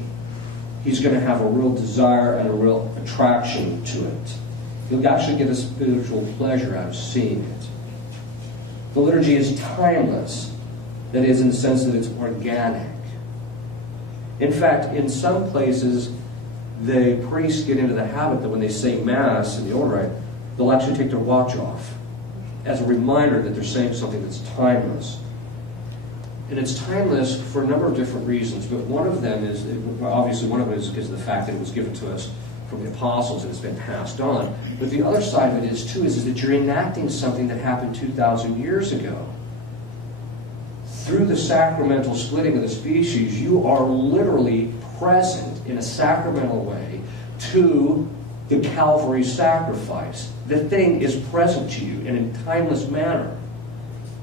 he's going to have a real desire and a real attraction to it. He'll actually get a spiritual pleasure out of seeing it. The liturgy is timeless. That is, in the sense that it's organic. In fact, in some places, the priests get into the habit that when they say Mass in the old rite, they'll actually take their watch off as a reminder that they're saying something that's timeless. And it's timeless for a number of different reasons, but one of them is, obviously one of it is because of the fact that it was given to us from the apostles and it's been passed on. But the other side of it is, too, is that you're enacting something that happened 2,000 years ago. Through the sacramental splitting of the species, you are literally present in a sacramental way to the Calvary sacrifice. The thing is present to you in a timeless manner.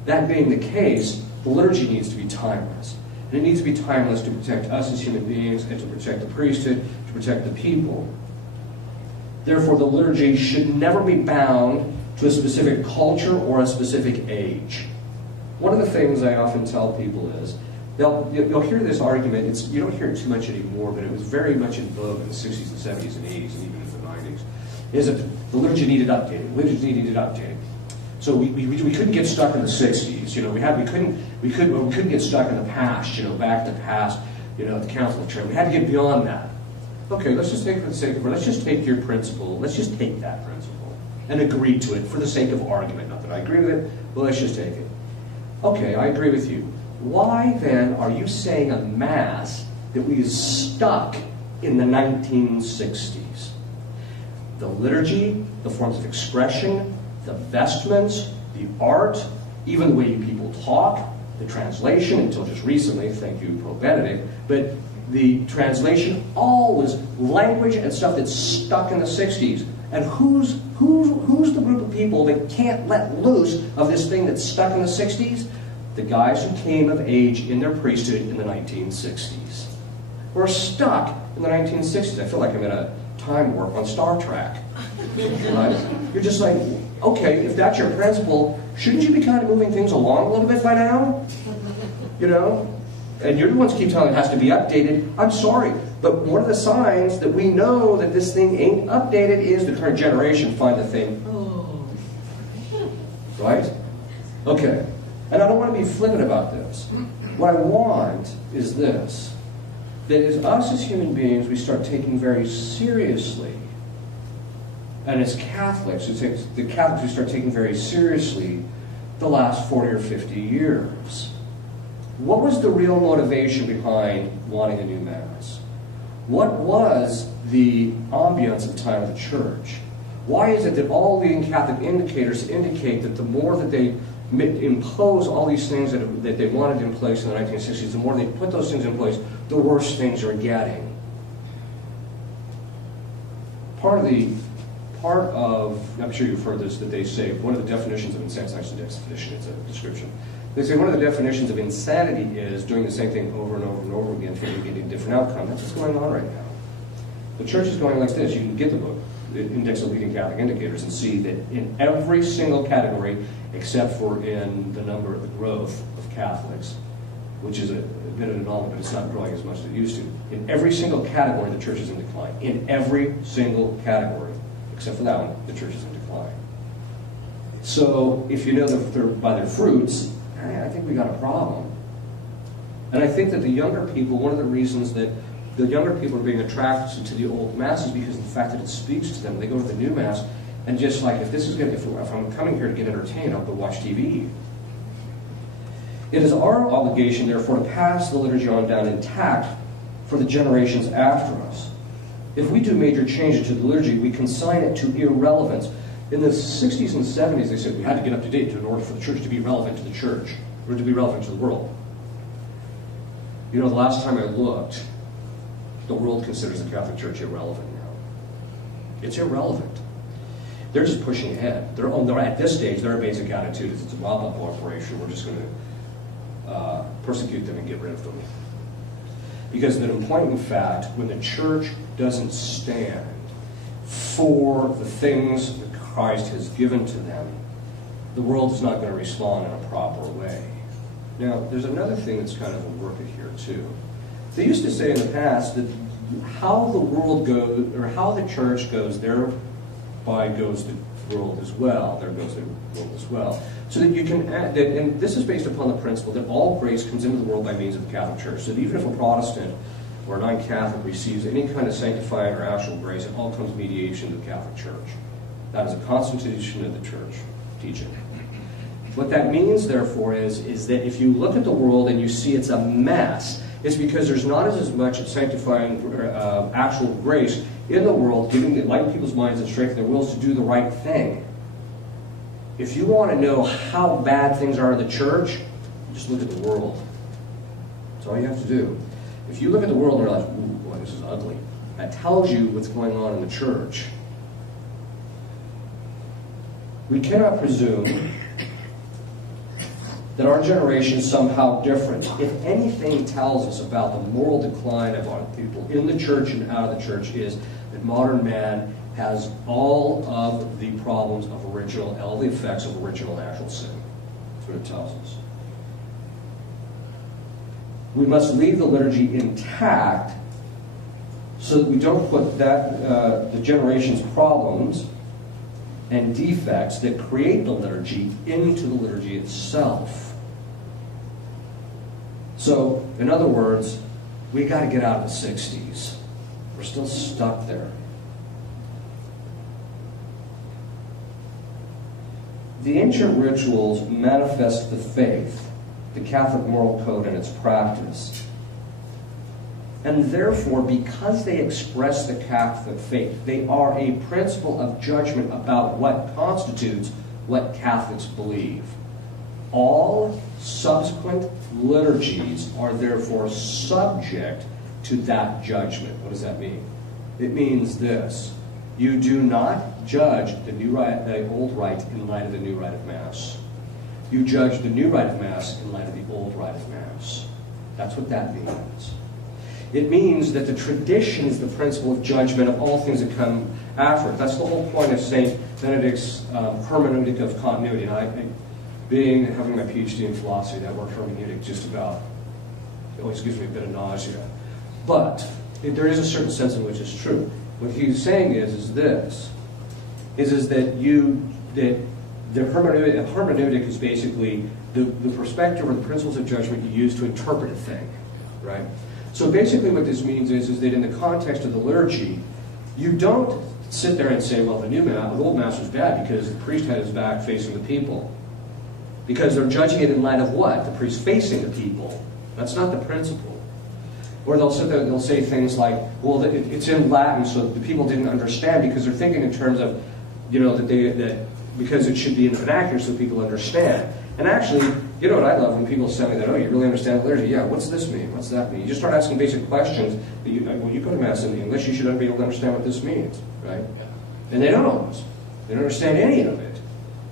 That being the case, the liturgy needs to be timeless. And it needs to be timeless to protect us as human beings and to protect the priesthood, to protect the people. Therefore, the liturgy should never be bound to a specific culture or a specific age. One of the things I often tell people is, you'll hear this argument, you don't hear it too much anymore, but it was very much in vogue in the 60s and 70s and 80s and even in the 90s, is that the liturgy needed updating. Liturgy needed updating. So we couldn't get stuck in the 60s. We couldn't get stuck in the past. Back to the past. The Council of Trent. We had to get beyond that. Okay, let's just take it for the sake of it. Let's just take your principle. Let's just take that principle and agree to it for the sake of argument. Not that I agree with it, but let's just take it. Okay, I agree with you. Why then are you saying a Mass that we is stuck in the 1960s? The liturgy, the forms of expression, the vestments, the art, even the way people talk, the translation, until just recently, thank you, Pope Benedict, but the translation, all was language and stuff that's stuck in the 60s. And who's the group of people that can't let loose of this thing that's stuck in the 60s? The guys who came of age in their priesthood in the 1960s. We're stuck in the 1960s. I feel like I'm in a time warp on Star Trek. Right? You're just like, okay, if that's your principle, shouldn't you be kind of moving things along a little bit by now? You know? And you're the ones who keep telling it has to be updated. I'm sorry, but one of the signs that we know that this thing ain't updated is the current generation find the thing. Right? Okay. And I don't want to be flippant about this. What I want is this. That as us as human beings, we start taking very seriously, and as Catholics, the Catholics, we start taking very seriously the last 40 or 50 years. What was the real motivation behind wanting a new Mass? What was the ambience at the time of the Church? Why is it that all leading Catholic indicators indicate that the more that they impose all these things that they wanted in place in the 1960s, the more they put those things in place, the worse things are getting? Part of, I'm sure you've heard this, that they say, one of the definitions of insanity, it's not a definition, it's a description. They say one of the definitions of insanity is doing the same thing over and over and over again until you get a different outcome. That's what's going on right now. The Church is going like this. You can get the book, the Index of Leading Catholic Indicators, and see that in every single category, except for in the number of the growth of Catholics, which is a bit of an anomaly, but it's not growing as much as it used to. In every single category, the Church is in decline. In every single category, except for that one, the Church is in decline. So if you know that they're by their fruits, I think we got a problem. And I think that the younger people, one of the reasons that the younger people are being attracted to the old Mass is because of the fact that it speaks to them. They go to the new Mass, and just like, if I'm coming here to get entertained, I'll go watch TV. It is our obligation, therefore, to pass the liturgy on down intact for the generations after us. If we do major changes to the liturgy, we consign it to irrelevance. In the 60s and 70s, they said we had to get up to date in order for the Church to be relevant to the Church, or to be relevant to the world. You know, the last time I looked, the world considers the Catholic Church irrelevant now. It's irrelevant. They're just pushing ahead. They're at this stage, their basic attitude is it's a mob-up operation. We're just going to persecute them and get rid of them. Because in point of fact, when the Church doesn't stand for the things that Christ has given to them, the world is not going to respond in a proper way. Now, there's another thing that's kind of a work it here too. They used to say in the past that how the world goes, or how the Church goes, thereby goes the world as well. There goes the world as well. So that you can add, and this is based upon the principle that all grace comes into the world by means of the Catholic Church. So that even if a Protestant or a non-Catholic receives any kind of sanctifying or actual grace, it all comes mediation to the Catholic Church. That is a constitution of the Church teaching. What that means, therefore, is that if you look at the world and you see it's a mess, it's because there's not as much sanctifying actual grace in the world, giving it light people's minds and strength their wills to do the right thing. If you want to know how bad things are in the Church, just look at the world. That's all you have to do. If you look at the world and realize, ooh, boy, this is ugly, that tells you what's going on in the Church. We cannot presume that our generation is somehow different. If anything tells us about the moral decline of our people in the Church and out of the Church is that modern man has all of the problems of all the effects of original natural sin. That's what it tells us. We must leave the liturgy intact so that we don't put the generation's problems and defects that create the liturgy into the liturgy itself. So, in other words, we got to get out of the 60s. We're still stuck there. The ancient rituals manifest the faith, the Catholic moral code and its practice. And therefore, because they express the Catholic faith, they are a principle of judgment about what constitutes what Catholics believe. All subsequent liturgies are therefore subject to that judgment. What does that mean? It means this. You do not judge the old rite in light of the new rite of Mass. You judge the new rite of Mass in light of the old rite of Mass. That's what that means. It means that the tradition is the principle of judgment of all things that come after it. That's the whole point of St. Benedict's hermeneutic of continuity. And having my PhD in philosophy, that word hermeneutic just about always gives me a bit of nausea. But there is a certain sense in which it's true. What he's saying is that the hermeneutic is basically the perspective or the principles of judgment you use to interpret a thing, right? So basically what this means is that in the context of the liturgy, you don't sit there and say, well, the old master's bad because the priest had his back facing the people. Because they're judging it in light of what? The priest facing the people. That's not the principle. Or they'll sit there and they'll say things like, well, it's in Latin, so the people didn't understand, because they're thinking in terms of, that because it should be in vernacular so people understand. And actually, you know what I love when people tell me that, oh, you really understand the liturgy? Yeah, what's this mean? What's that mean? You just start asking basic questions. When you go to Mass in English, you should be able to understand what this means, right? And they don't always. They don't understand any of it.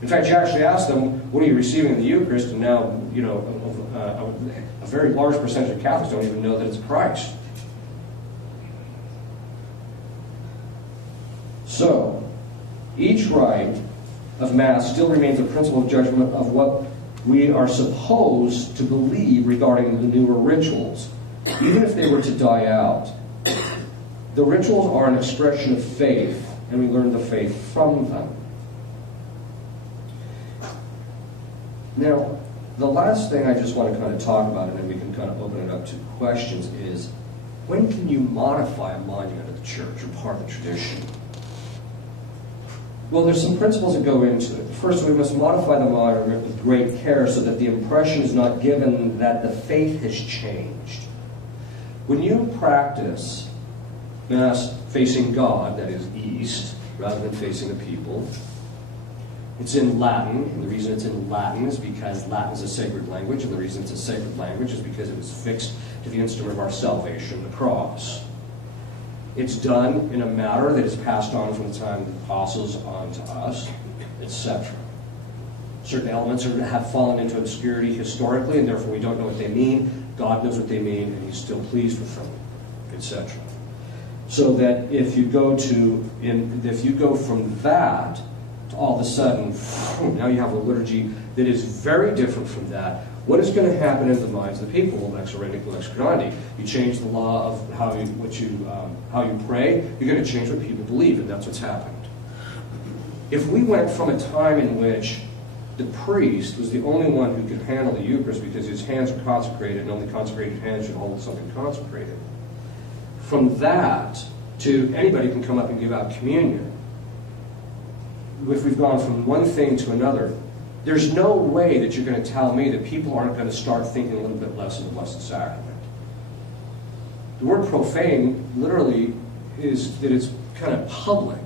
In fact, you actually ask them, what are you receiving in the Eucharist? And now, a very large percentage of Catholics don't even know that it's Christ. So, each rite of Mass still remains a principle of judgment of what we are supposed to believe regarding the newer rituals, even if they were to die out. The rituals are an expression of faith, and we learn the faith from them. Now, the last thing I just want to kind of talk about, and then we can kind of open it up to questions, is when can you modify a monument of the church or part of the tradition? Well, there's some principles that go into it. First, we must modify the monument with great care so that the impression is not given that the faith has changed. When you practice Mass facing God, that is east, rather than facing the people, it's in Latin, and the reason it's in Latin is because Latin is a sacred language, and the reason it's a sacred language is because it was fixed to the instrument of our salvation, the cross. It's done in a manner that is passed on from the time of the apostles on to us, etc. Certain elements have fallen into obscurity historically, and therefore we don't know what they mean. God knows what they mean, and He's still pleased with them, etc. So that if you go from that, all of a sudden, now you have a liturgy that is very different from that. What is going to happen in the minds of the people? Lex orandi, lex credendi. You change the law of how you pray, you're going to change what people believe, and that's what's happened. If we went from a time in which the priest was the only one who could handle the Eucharist because his hands are consecrated, and only consecrated hands should hold something consecrated, from that to anybody can come up and give out communion, if we've gone from one thing to another, there's no way that you're going to tell me that people aren't going to start thinking a little bit less of the Blessed Sacrament. The word profane literally is that it's kind of public,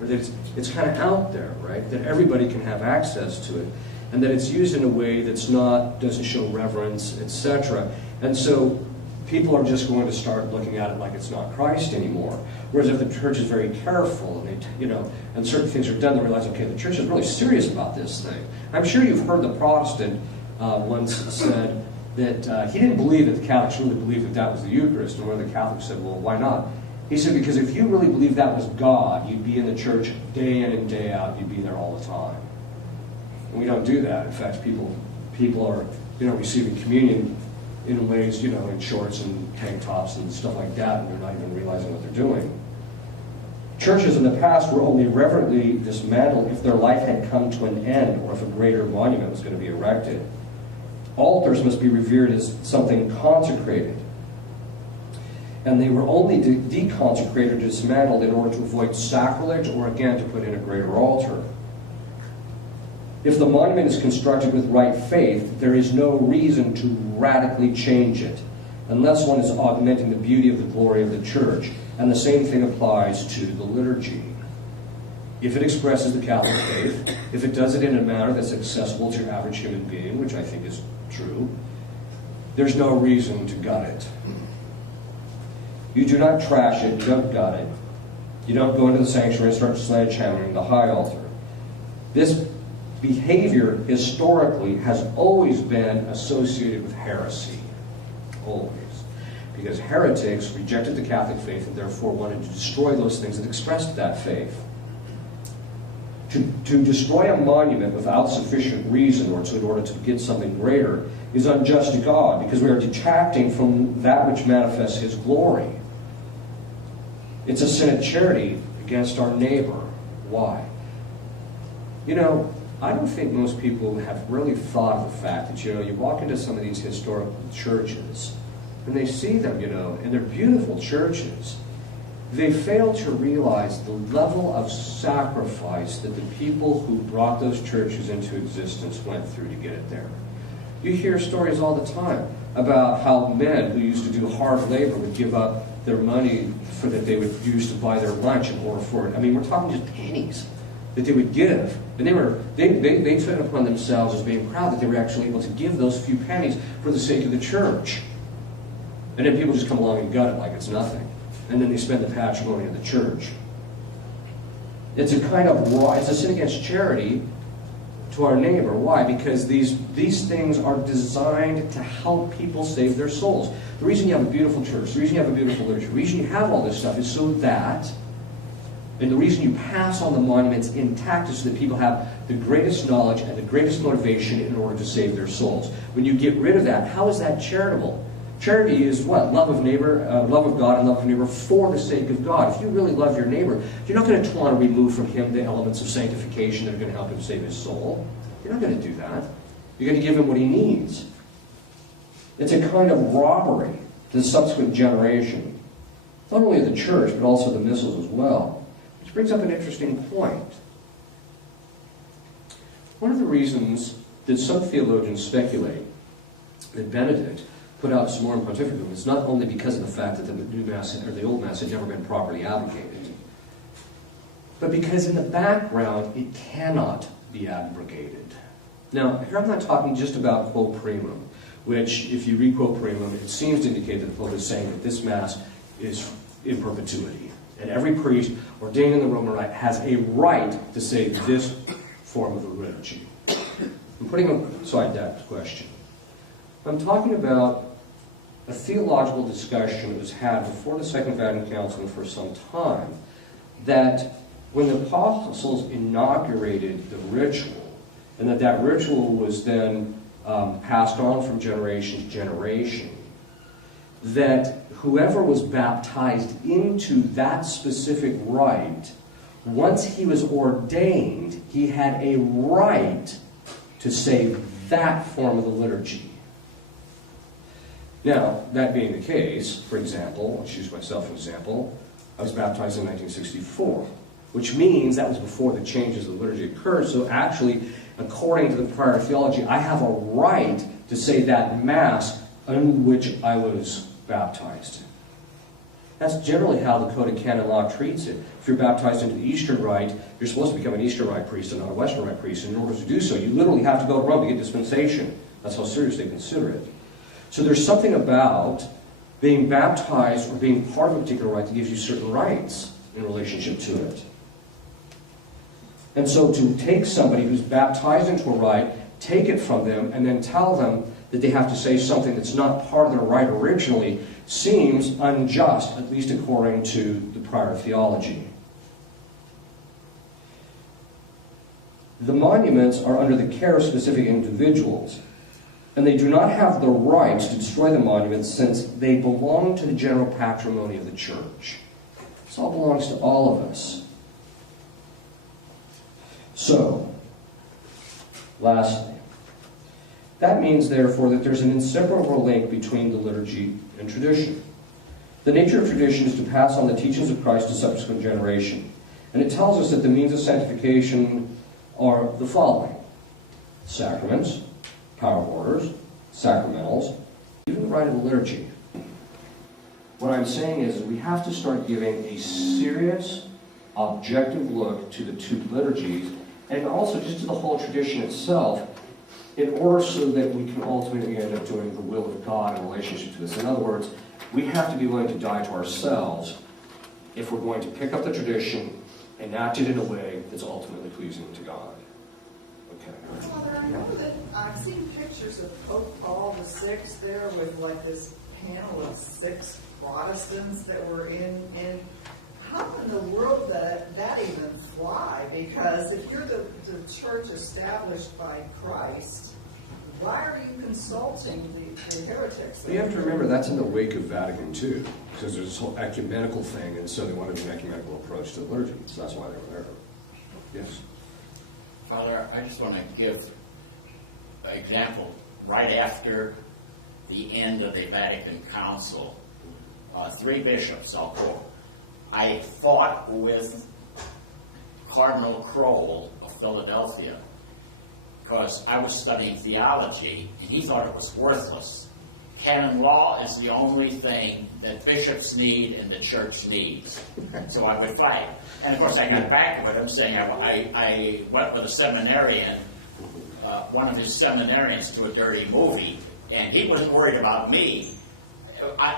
or that it's kind of out there, right? That everybody can have access to it, and that it's used in a way doesn't show reverence, etc. And so people are just going to start looking at it like it's not Christ anymore. Whereas if the church is very careful and certain things are done, they realize, okay, the church is really serious about this thing. I'm sure you've heard the Protestant once said that he didn't believe that the Catholics really believed that was the Eucharist, and one of the Catholics said, well, why not? He said, because if you really believed that was God, you'd be in the church day in and day out. You'd be there all the time. And we don't do that. In fact, people are receiving communion in ways, in shorts and tank tops and stuff like that, and they're not even realizing what they're doing. Churches in the past were only reverently dismantled if their life had come to an end or if a greater monument was going to be erected. Altars must be revered as something consecrated, and they were only deconsecrated or dismantled in order to avoid sacrilege or, again, to put in a greater altar. If the monument is constructed with right faith, there is no reason to radically change it, unless one is augmenting the beauty of the glory of the church. And the same thing applies to the liturgy. If it expresses the Catholic faith, if it does it in a manner that's accessible to your average human being, which I think is true, there's no reason to gut it. You do not trash it, you don't gut it. You don't go into the sanctuary and start sledgehammering the high altar. This behavior historically has always been associated with heresy. Always. because heretics rejected the Catholic faith and therefore wanted to destroy those things that expressed that faith. To destroy a monument without sufficient reason or in order to get something greater is unjust to God, because we are detracting from that which manifests His glory. It's a sin of charity against our neighbor. Why? You know, I don't think most people have really thought of the fact that, you walk into some of these historical churches and they see them, and they're beautiful churches. They fail to realize the level of sacrifice that the people who brought those churches into existence went through to get it there. You hear stories all the time about how men who used to do hard labor would give up their money that they would use to buy their lunch in order for it. I mean, we're talking just pennies that they would give. And they took it upon themselves as being proud that they were actually able to give those few pennies for the sake of the church. And then people just come along and gut it like it's nothing. And then they spend the patrimony of the church. It's a sin against charity to our neighbor. Why? Because these things are designed to help people save their souls. The reason you have a beautiful church, the reason you have a beautiful liturgy, the reason you have all this stuff is so that, and the reason you pass on the monuments intact is so that people have the greatest knowledge and the greatest motivation in order to save their souls. When you get rid of that, how is that charitable? Charity is what? Love of neighbor, love of God and love of neighbor for the sake of God. If you really love your neighbor, you're not going to want to remove from him the elements of sanctification that are going to help him save his soul. You're not going to do that. You're going to give him what he needs. It's a kind of robbery to the subsequent generation, not only of the church, but also the missals as well. Which brings up an interesting point. One of the reasons that some theologians speculate that Benedict put out some more pontificate is not only because of the fact that the new Mass or the old Mass had never been properly abrogated, but because in the background it cannot be abrogated. Now, here I'm not talking just about quo primum, which, if you read quo primum, it seems to indicate that the Pope is saying that this Mass is in perpetuity, and every priest ordained in the Roman Rite has a right to say this form of the liturgy. I'm putting aside that question. I'm talking about a theological discussion that was had before the Second Vatican Council and for some time, that when the apostles inaugurated the ritual, and that ritual was then passed on from generation to generation, that whoever was baptized into that specific rite, once he was ordained, he had a right to say that form of the liturgy. Now, that being the case, for example, I'll choose myself as an example, I was baptized in 1964, which means that was before the changes of the liturgy occurred, so actually, according to the prior theology, I have a right to say that Mass in which I was baptized. That's generally how the Code of Canon Law treats it. If you're baptized into the Eastern Rite, you're supposed to become an Eastern Rite priest and not a Western Rite priest. And in order to do so, you literally have to go to Rome to get dispensation. That's how serious they consider it. So there's something about being baptized or being part of a particular rite that gives you certain rights in relationship to it. And so to take somebody who's baptized into a rite, take it from them, and then tell them that they have to say something that's not part of their rite originally seems unjust, at least according to the prior theology. The monuments are under the care of specific individuals, and they do not have the rights to destroy the monuments since they belong to the general patrimony of the Church. This all belongs to all of us. So, lastly, that means, therefore, that there's an inseparable link between the liturgy and tradition. The nature of tradition is to pass on the teachings of Christ to subsequent generation. And it tells us that the means of sanctification are the following: sacraments, power of orders, sacramentals, even the rite of the liturgy. What I'm saying is we have to start giving a serious, objective look to the two liturgies, and also just to the whole tradition itself, in order so that we can ultimately end up doing the will of God in relationship to this. In other words, we have to be willing to die to ourselves if we're going to pick up the tradition and act it in a way that's ultimately pleasing to God. Father, I know that I've seen pictures of Pope Paul VI there with like this panel of 6 Protestants that were in. How in the world that even fly? Because if you're the church established by Christ, why are you consulting the heretics? You have to remember that's in the wake of Vatican II, because there's this whole ecumenical thing, and so they wanted an ecumenical approach to the liturgy. So that's why they were there. Yes. Father, I just want to give an example. Right after the end of the Vatican Council, 3 bishops, I'll quote, I fought with Cardinal Kroll of Philadelphia because I was studying theology and he thought it was worthless. Canon law is the only thing that bishops need and the church needs. So I would fight. And of course I got back with him saying I went with a seminarian, one of his seminarians, to a dirty movie, and he wasn't worried about me.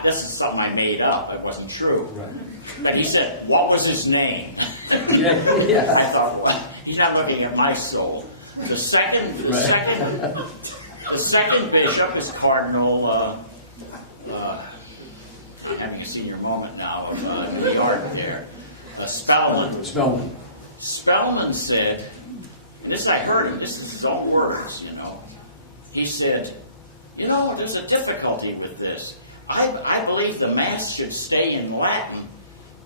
This is something I made up. It wasn't true. Right. But he said, what was his name? Yeah. I thought, well, he's not looking at my soul. The second bishop is Cardinal, having a senior moment now of New York there, Spellman. Spellman said, and this I heard him, this is his own words, he said, there's a difficulty with this. I believe the Mass should stay in Latin,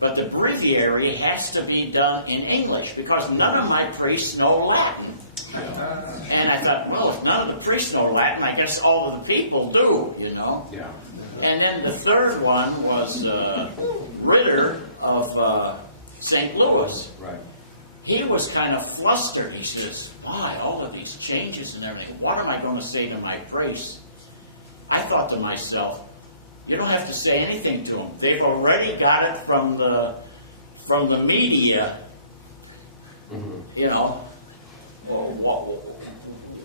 but the breviary has to be done in English because none of my priests know Latin. And I thought, well, if none of the priests know Latin, I guess all of the people do, Yeah. And then the third one was Ritter of St. Louis. Right. He was kind of flustered. He says, why, all of these changes and everything, what am I going to say to my priests? I thought to myself, you don't have to say anything to them. They've already got it from the media,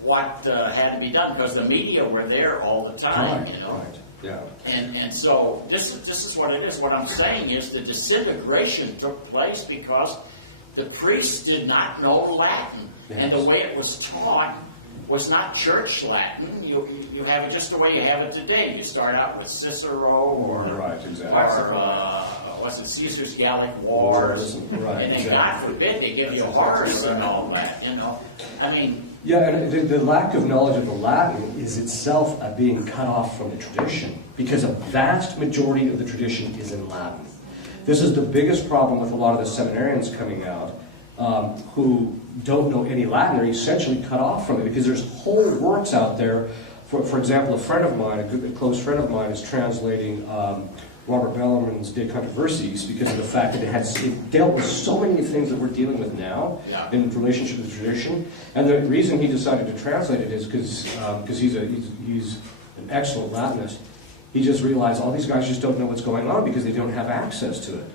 what had to be done, because the media were there all the time, Right. Yeah. And so this is what it is. What I'm saying is the disintegration took place because the priests did not know Latin, and the way it was taught was not church Latin. You have it just the way you have it today. You start out with Cicero or what's it, Caesar's Gallic Wars, Right, and then God forbid they give you Horace and all that. I mean. Yeah, and the lack of knowledge of the Latin is itself being cut off from the tradition, because a vast majority of the tradition is in Latin. This is the biggest problem with a lot of the seminarians coming out who don't know any Latin. They're essentially cut off from it because there's whole works out there. For example, a friend of mine, a close friend of mine, is translating Robert Bellarmine's De Controversies because of the fact that it dealt with so many things that we're dealing with now in relationship to the tradition. And the reason he decided to translate it is because he's an excellent Latinist. He just realized all these guys just don't know what's going on because they don't have access to it.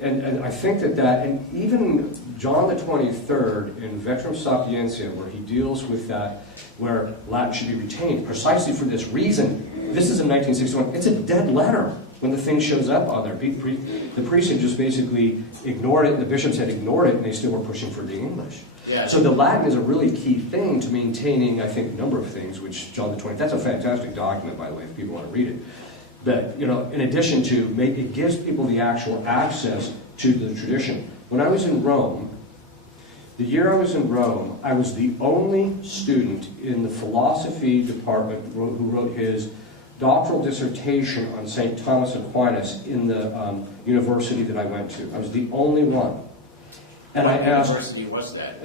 And I think that, and even John the 23rd in Veterum Sapientia, where he deals with that, where Latin should be retained, precisely for this reason. This is in 1961. It's a dead letter when the thing shows up on there. The priests had just basically ignored it, the bishops had ignored it, and they still were pushing for the English. Yeah. So the Latin is a really key thing to maintaining, I think, a number of things, which John the 20th, that's a fantastic document, by the way, if people want to read it. But, in addition to, it gives people the actual access to the tradition. When I was in Rome, the year I was in Rome, I was the only student in the philosophy department who wrote his doctoral dissertation on St. Thomas Aquinas in the university that I went to. I was the only one. And I asked... What university was that?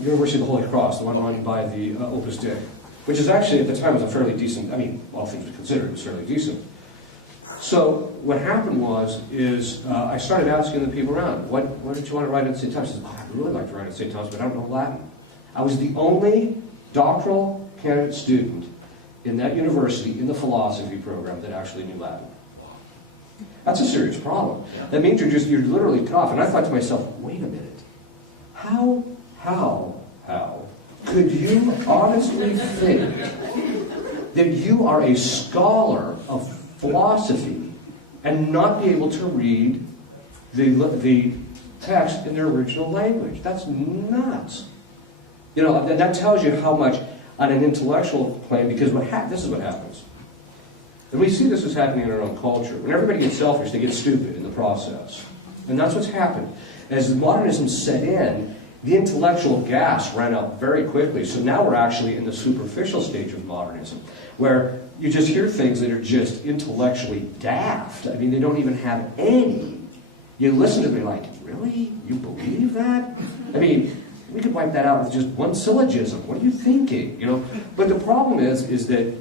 University of the Holy Cross, the one run by the Opus Dei, which is actually, at the time, was a fairly decent, all things considered, it was fairly decent. So what happened is I started asking the people around, what did you want to write at St. Thomas? I said, I'd really like to write at St. Thomas, but I don't know Latin. I was the only doctoral candidate student in that university, in the philosophy program, that actually knew Latin. That's a serious problem. Yeah. That means you're literally cut off. And I thought to myself, wait a minute. How could you honestly think that you are a scholar of philosophy and not be able to read the text in their original language. That's nuts. You know, that tells you how much on an intellectual plane, because this is what happens. And we see this is happening in our own culture. When everybody gets selfish, they get stupid in the process. And that's what's happened. As modernism set in, the intellectual gas ran out very quickly. So now we're actually in the superficial stage of modernism, where you just hear things that are just intellectually daft. I mean, they don't even have any. You listen to them like, really? You believe that? I mean, we could wipe that out with just one syllogism. What are you thinking? You know. But the problem is that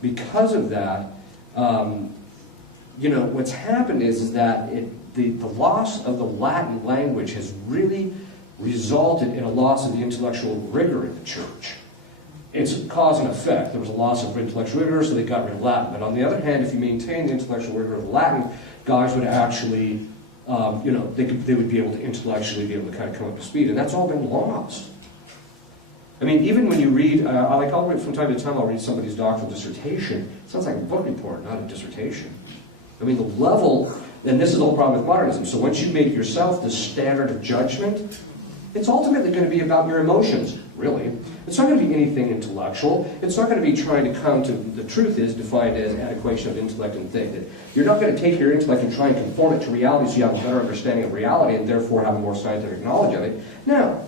because of that, you know, what's happened is that the loss of the Latin language has really resulted in a loss of the intellectual rigor in the church. It's cause and effect. There was a loss of intellectual rigor, so they got rid of Latin. But on the other hand, if you maintain the intellectual rigor of Latin, guys would actually, you know, they would be able to intellectually be able to kind of come up to speed, and that's all been lost. I mean, even when you read, I'll read from time to time, I'll read somebody's doctoral dissertation. It sounds like a book report, not a dissertation. I mean, the level, and this is the whole problem with modernism. So once you make yourself the standard of judgment, it's ultimately going to be about your emotions, really. It's not going to be anything intellectual. It's not going to be trying to come to, the truth is defined as an equation of intellect and thing. That you're not going to take your intellect and try and conform it to reality so you have a better understanding of reality and therefore have a more scientific knowledge of it. No.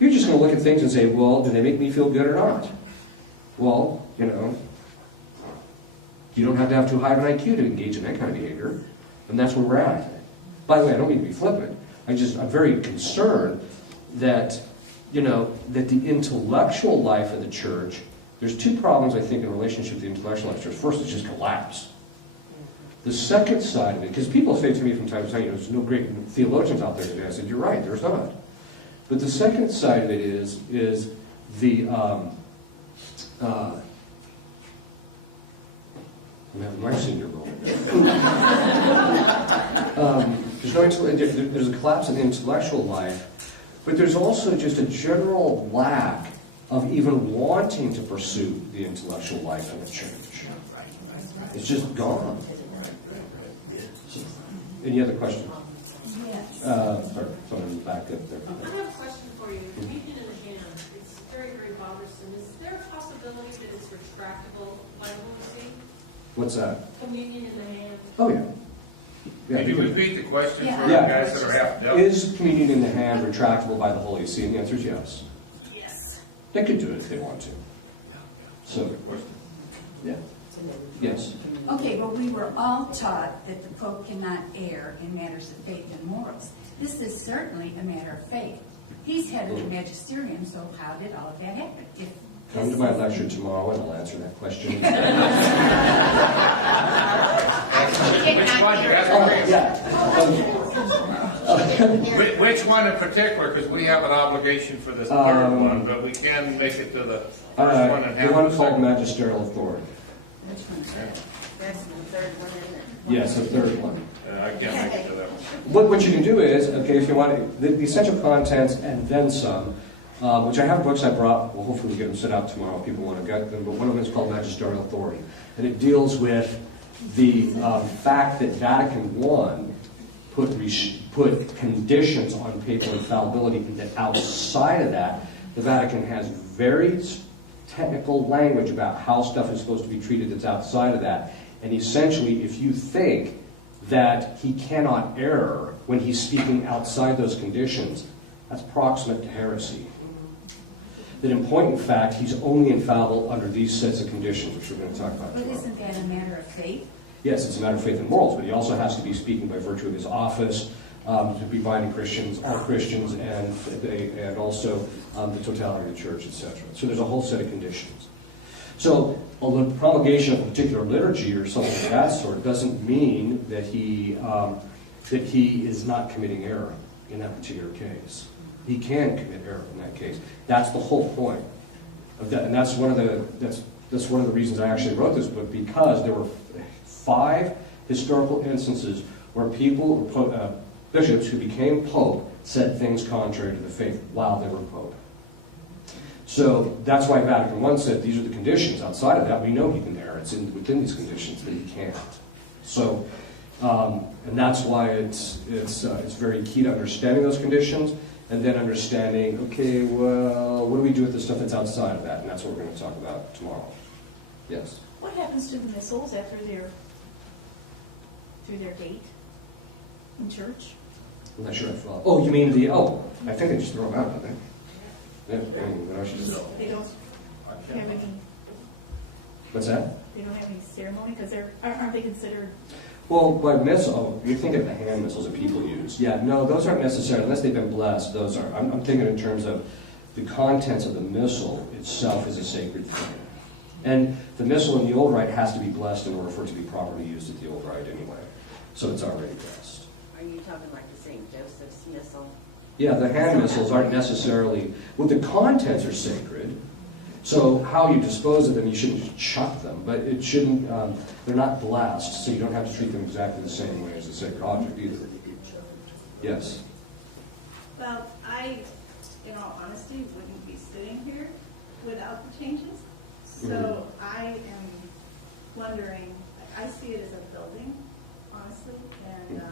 You're just going to look at things and say, well, do they make me feel good or not? Well, you know, you don't have to have too high of an IQ to engage in that kind of behavior. And that's where we're at. By the way, I don't mean to be flippant. I'm very concerned that, you know, that the intellectual life of the church, there's two problems, I think, in relationship to the intellectual life of the church. First, it's just collapse. The second side of it, because people say to me from time to time, you know, there's no great theologians out there today. I said, you're right, there's not. But the second side of it is the, I'm having my senior moment. There's a collapse in the intellectual life, but there's also just a general lack of even wanting to pursue the intellectual life in the church. It's just gone. Any other questions? Yes. Sorry, someone in the back up there. I have a question for you. Communion in the hand. It's very, very bothersome. Is there a possibility that it's retractable by the Holy See? What's that? Communion in the hand. Oh, yeah. Can you repeat the question for the Yeah. guys that are half deaf? Is communion in the hand retractable by the Holy See? And the answer is yes. Yes. They could do it if they want to. So, yeah. Yes. Okay, well, we were all taught that the Pope cannot err in matters of faith and morals. This is certainly a matter of faith. He's head of the magisterium, so how did all of that happen? Come to my lecture tomorrow and I'll answer that question. Which one? You have to Which one in particular? Because we have an obligation for this third one, but we can make it to the first one and have the one the called second. magisterial authority. Which one's that? That's the third one, isn't it? Yes, the third one. I can't make it to that one. What you can do is, okay, if you want the essential contents and then some, which I have books I brought. Well, hopefully we get them sent out tomorrow if people want to get them. But one of them is called Magisterial Authority, and it deals with the fact that Vatican I put conditions on papal infallibility, and that outside of that, the Vatican has very technical language about how stuff is supposed to be treated that's outside of that. And essentially, if you think that he cannot err when he's speaking outside those conditions, that's proximate to heresy. That in point and fact, he's only infallible under these sets of conditions, which we're going to talk about But tomorrow. isn't that a matter of faith? Yes, it's a matter of faith and morals, but he also has to be speaking by virtue of his office to be binding Christians, all Christians, and also the totality of the church, etc. So there's a whole set of conditions. So the promulgation of a particular liturgy or something of that sort doesn't mean that he is not committing error in that particular case. He can commit error in that case. That's the whole point of that, and that's one of the reasons I actually wrote this book, because there were 5 historical instances where bishops who became pope said things contrary to the faith while they were pope. So that's why Vatican I said these are the conditions. Outside of that, we know he can err. It's within these conditions that he can't. So And that's why it's very key to understanding those conditions, and then understanding, okay, well, what do we do with the stuff that's outside of that? And that's what we're going to talk about tomorrow. Yes? What happens to the missiles after they're through their gate in church? I'm not sure I follow. Oh, you mean I think they just throw them out, don't they? Yeah, I mean, what else you do? They don't have any, What's that? they don't have any ceremony, because aren't they considered? Well, by missile, you think of the hand missiles that people use. Yeah, no, those aren't necessary, unless they've been blessed, those are. I'm thinking in terms of the contents of the missile itself is a sacred thing. And the missile in the old rite has to be blessed in order for it to be properly used at the old rite anyway. So it's already blessed. Are you talking like the St. Joseph's missal? Yeah, the hand missiles aren't necessarily, well, the contents are sacred. So how you dispose of them, you shouldn't just chuck them, but it shouldn't, they're not blessed, so you don't have to treat them exactly the same way as a sacred object either. Yes? Well, I, in all honesty, wouldn't be sitting here without the changes. So I am wondering, I see it as a building, honestly, and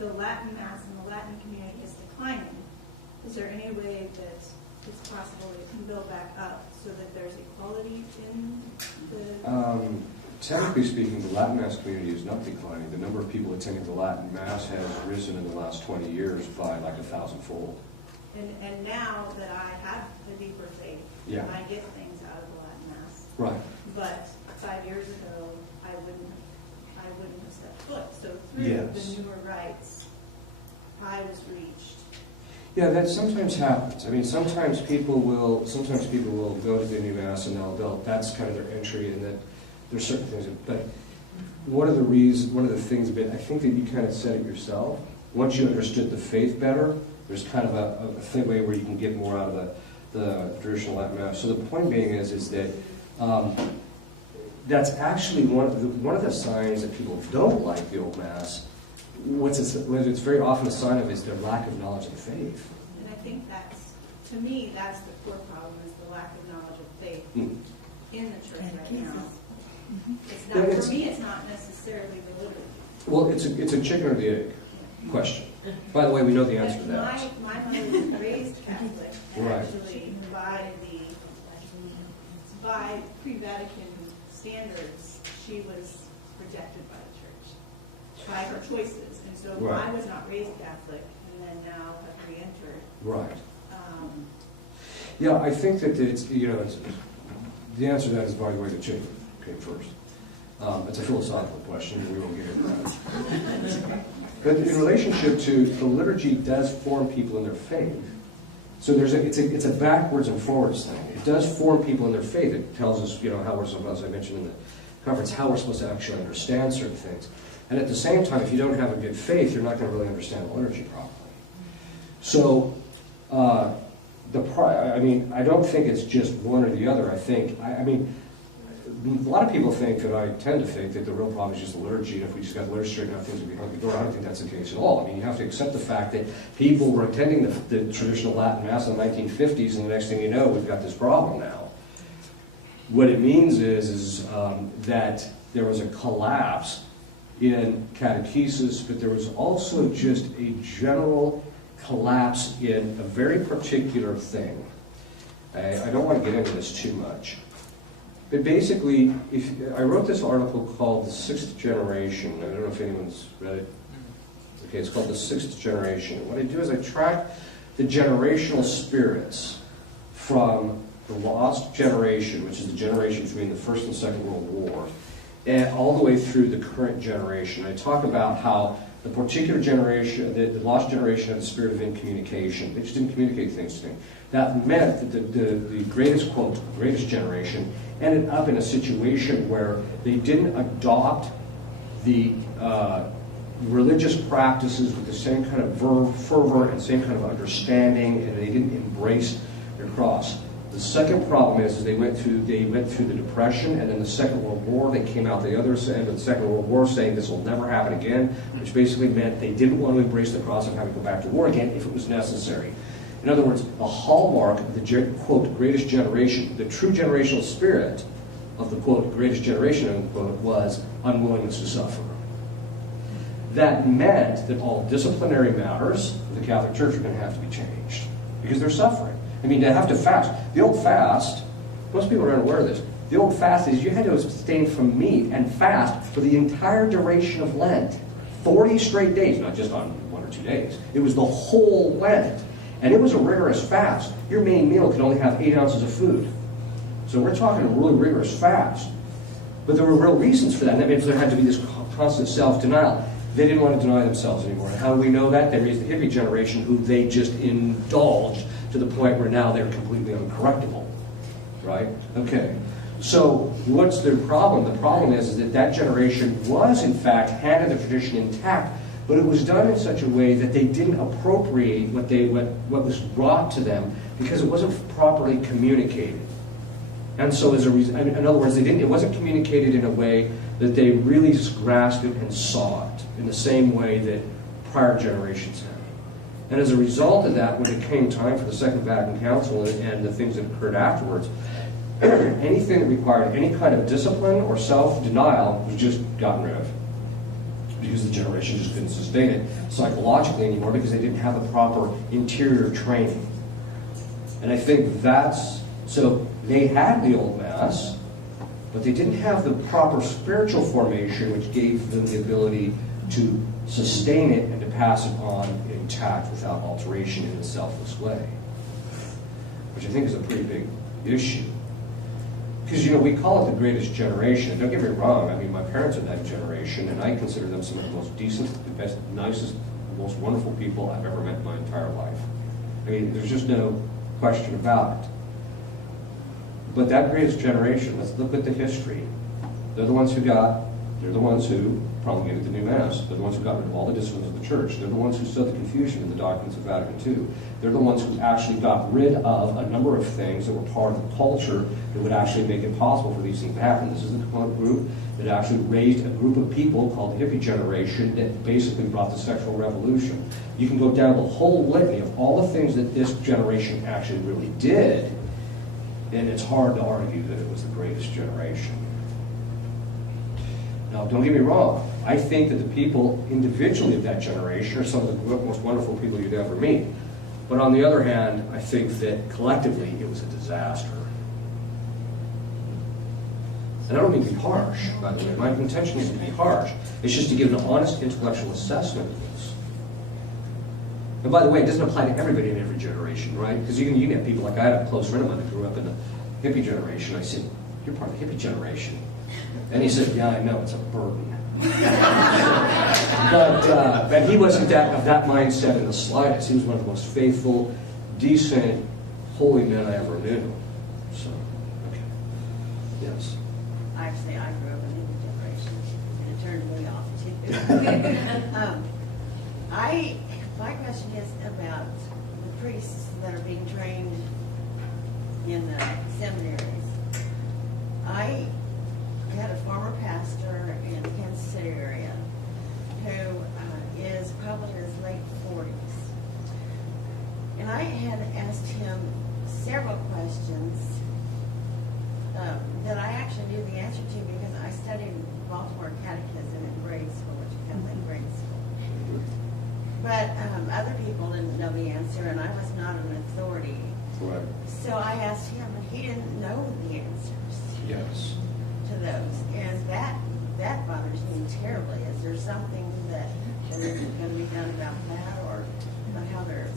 the Latin Mass and the Latin community is declining. Is there any way that it's possible it can build back up so that there's equality in the... Technically speaking, the Latin Mass community is not declining. The number of people attending the Latin Mass has risen in the last 20 years by like 1,000-fold. And now that I have a deeper faith, Yeah. I get things out of the Latin Mass. Right. But 5 years ago, I wouldn't have stepped foot. So through Yes. the newer rites, I was reached. Yeah, that sometimes happens. I mean, sometimes people will go to the new Mass and that's kind of their entry, and that there's certain things. But one of the things, I think that you kind of said it yourself. Once you understood the faith better, there's kind of a way where you can get more out of the traditional Latin Mass. So the point being is that that's actually one of the signs that people don't like the old Mass. What it's very often a sign of is their lack of knowledge of the faith. And I think to me, that's the core problem, is the lack of knowledge of faith in the church right now. It's not, for me, it's not necessarily the liturgy. Well, it's a chicken or the egg question. By the way, we know the answer to that. My mother was raised Catholic, and Right. actually by pre-Vatican standards, she was rejected by the church, by her choices. And so Right. I was not raised Catholic, and then now have re-entered. Right. Yeah, I think that the answer to that is, by the way, the chicken came first. It's a philosophical question, and we won't get into that. But in relationship to the liturgy, does form people in their faith. So it's a backwards and forwards thing. It does form people in their faith. It tells us, how we're supposed, as I mentioned in the conference, how we're supposed to actually understand certain things. And at the same time, if you don't have a good faith, you're not going to really understand the liturgy properly. So, I don't think it's just one or the other. A lot of people think that I tend to think that the real problem is just the liturgy, and if we just got the liturgy straightened out, things would be hunky-dory. I don't think that's the case at all. I mean, you have to accept the fact that people were attending the traditional Latin Mass in the 1950s, and the next thing you know, we've got this problem now. What it means is that there was a collapse in catechesis, but there was also just a general collapse in a very particular thing. I don't want to get into this too much. But basically, I wrote this article called The Sixth Generation. I don't know if anyone's read it. Okay, it's called The Sixth Generation. What I do is I track the generational spirits from the lost generation, which is the generation between the First and Second World War, and all the way through the current generation. I talk about how the particular generation, the lost generation, had the spirit of incommunication. They just didn't communicate things to me. That meant that the greatest, quote, greatest generation ended up in a situation where they didn't adopt the religious practices with the same kind of fervor and same kind of understanding, and they didn't embrace their cross. The second problem is they went through the Depression and then the Second World War. They came out the other end of the Second World War saying this will never happen again, which basically meant they didn't want to embrace the cross and have to go back to war again if it was necessary. In other words, the hallmark of the, quote, greatest generation, the true generational spirit of the, quote, greatest generation, unquote, was unwillingness to suffer. that meant that all disciplinary matters of the Catholic Church are going to have to be changed because they're suffering. I mean, to have to fast. The old fast, most people are unaware of this, the old fast is you had to abstain from meat and fast for the entire duration of Lent. 40 straight days, not just on 1 or 2 days. It was the whole Lent. And it was a rigorous fast. Your main meal could only have 8 ounces of food. So we're talking a really rigorous fast. But there were real reasons for that. And that means there had to be this constant self-denial. They didn't want to deny themselves anymore. And how do we know that? They raised the hippie generation who they just indulged to the point where now they're completely uncorrectable. Right? Okay. So what's the problem? The problem is that that generation was, in fact, handed the tradition intact, but it was done in such a way that they didn't appropriate what was brought to them because it wasn't properly communicated. And so as a reason, in other words, it wasn't communicated in a way that they really grasped it and saw it in the same way that prior generations had. And as a result of that, when it came time for the Second Vatican Council and the things that occurred afterwards, anything that required any kind of discipline or self-denial was just gotten rid of. Because the generation just couldn't sustain it psychologically anymore because they didn't have the proper interior training. And I think so they had the old Mass, but they didn't have the proper spiritual formation which gave them the ability to sustain it and to pass it on intact without alteration in a selfless way. Which I think is a pretty big issue. Because, we call it the greatest generation. Don't get me wrong. I mean, my parents are that generation, and I consider them some of the most decent, the best, nicest, most wonderful people I've ever met in my entire life. I mean, there's just no question about it. But that greatest generation, let's look at the history. They're the ones who promulgated the new Mass. They're the ones who got rid of all the disciplines of the Church. They're the ones who sowed the confusion in the doctrines of Vatican II. They're the ones who actually got rid of a number of things that were part of the culture that would actually make it possible for these things to happen. This is the group that actually raised a group of people called the hippie generation that basically brought the sexual revolution. You can go down the whole litany of all the things that this generation actually really did, and it's hard to argue that it was the greatest generation. Now, don't get me wrong. I think that the people individually of that generation are some of the most wonderful people you'd ever meet. But on the other hand, I think that collectively it was a disaster. And I don't mean to be harsh, by the way. My intention isn't to be harsh. It's just to give an honest intellectual assessment of this. And by the way, it doesn't apply to everybody in every generation, right? Because you can have people like I had a close friend of mine that grew up in the hippie generation. I said, "You're part of the hippie generation." And he said, "Yeah, I know, it's a burden." But he wasn't of that mindset in the slightest. He was one of the most faithful, decent, holy men I ever knew. So, okay. Yes. Actually, I grew up in the generation, and it turned me off too. My question is about the priests that are being trained in the seminaries. I had a former pastor in the Kansas City area who is probably in his late 40s. And I had asked him several questions that I actually knew the answer to because I studied Baltimore Catechism in grade school, which is Catholic grade school. But other people didn't know the answer, and I was not an authority. Correct. So I asked him, and he didn't know the answers. Yes. To those, and that bothers me terribly. Is there something that is going to be done about that, or about how they're?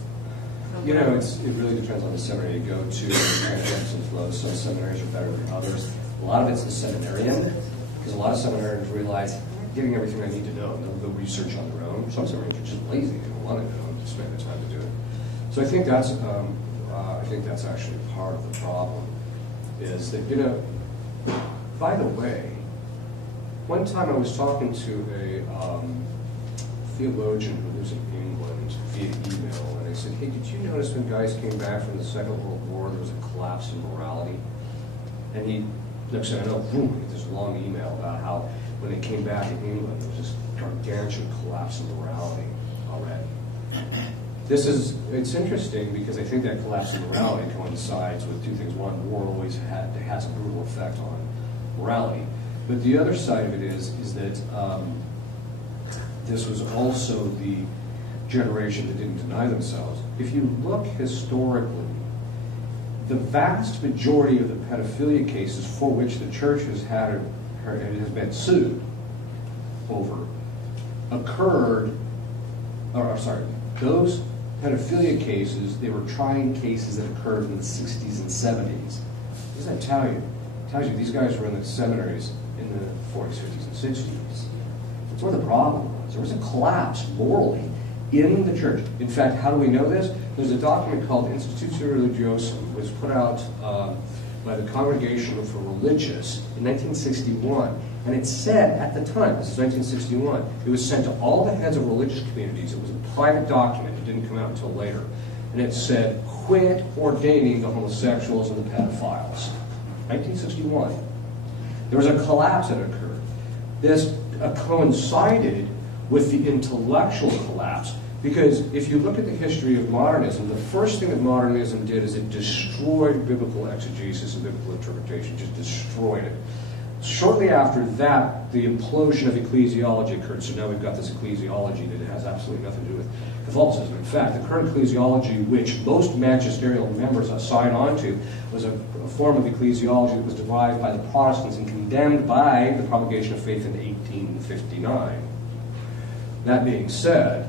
It really depends on the seminary you go to. Ebbs and flows. Some seminaries are better than others. A lot of it's the seminarian, because a lot of seminarians realize I'm getting everything I need to know, and they'll go research on their own. Some seminarians are just lazy; they don't want to know, and just spend the time to do it. So I think that's actually part of the problem. Is that by the way, one time I was talking to a theologian who lives in England via email, and I said, "Hey, did you notice when guys came back from the Second World War, there was a collapse in morality?" And he, next thing I know, boom, I get this long email about how when they came back in England, there was this gargantuan collapse in morality already. It's interesting because I think that collapse in morality coincides with two things. One, war always has a brutal effect on morality. But the other side of it is that this was also the generation that didn't deny themselves. If you look historically, the vast majority of the pedophilia cases for which the church has been sued over those pedophilia cases, they were trying cases that occurred in the 60s and 70s. What does that tell you? It tells you these guys were in the seminaries in the 40s, 50s, and 60s. That's where the problem was. There was a collapse morally in the church. In fact, how do we know this? There's a document called Institutio Religiosum, which was put out by the Congregation for Religious in 1961. And it said at the time, this is 1961, it was sent to all the heads of religious communities. It was a private document. It didn't come out until later. And it said, quit ordaining the homosexuals and the pedophiles. 1961. There was a collapse that occurred. This coincided with the intellectual collapse, because if you look at the history of modernism, the first thing that modernism did is it destroyed biblical exegesis and biblical interpretation, just destroyed it. Shortly after that, the implosion of ecclesiology occurred, so now we've got this ecclesiology that has absolutely nothing to do with Catholicism. In fact, the current ecclesiology, which most magisterial members sign on to, was a form of ecclesiology that was derived by the Protestants and condemned by the Propagation of Faith in 1859. That being said,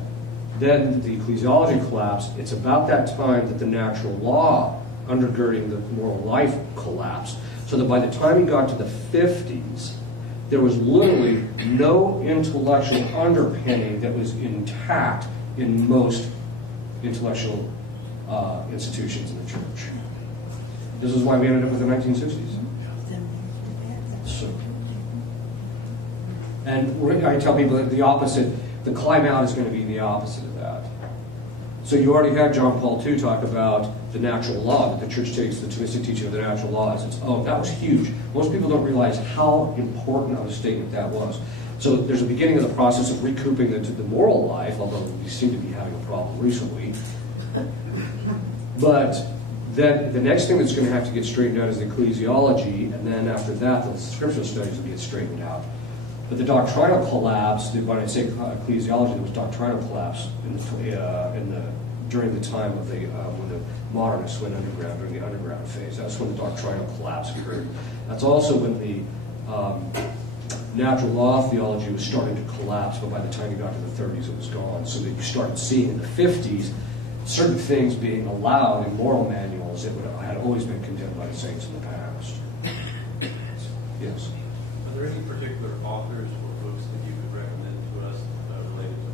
then the ecclesiology collapsed. It's about that time that the natural law undergirding the moral life collapsed. So that by the time he got to the 50s, there was literally no intellectual underpinning that was intact in most intellectual institutions in the church. This is why we ended up with the 1960s. So, and I tell people that the opposite, the climb out is going to be the opposite of that. So you already had John Paul II talk about the natural law, that the church takes the Thomistic teaching of the natural law as its own. That was huge. Most people don't realize how important of a statement that was. So there's a beginning of the process of recouping the moral life, although we seem to be having a problem recently. But then the next thing that's going to have to get straightened out is the ecclesiology, and then after that, the scriptural studies will get straightened out. But the doctrinal collapse, when I say ecclesiology, there was doctrinal collapse during the time of when the modernists went underground, during the underground phase. That's when the doctrinal collapse occurred. That's also when the natural law theology was starting to collapse, but by the time you got to the 30s, it was gone. So that you started seeing in the 50s certain things being allowed in moral manuals that had always been condemned by the saints in the past. Yes. Are there any particular authors or books that you could recommend to us related to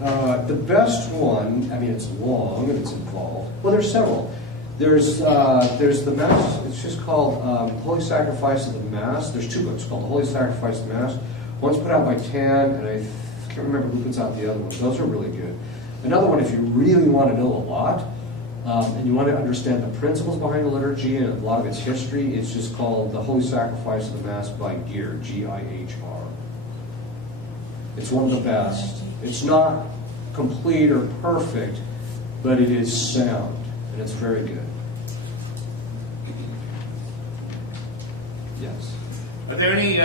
the liturgy? The best one, I mean, it's long and it's involved. Well, there's several. There's the Mass. It's just called Holy Sacrifice of the Mass. There's two books called The Holy Sacrifice of the Mass. One's put out by TAN, and I can't remember who puts out the other one. Those are really good. Another one, if you really want to know a lot, and you want to understand the principles behind the liturgy and a lot of its history, it's just called The Holy Sacrifice of the Mass by Gihr, G-I-H-R. It's one of the best. It's not complete or perfect, but it is sound, and it's very good. Yes? Are there any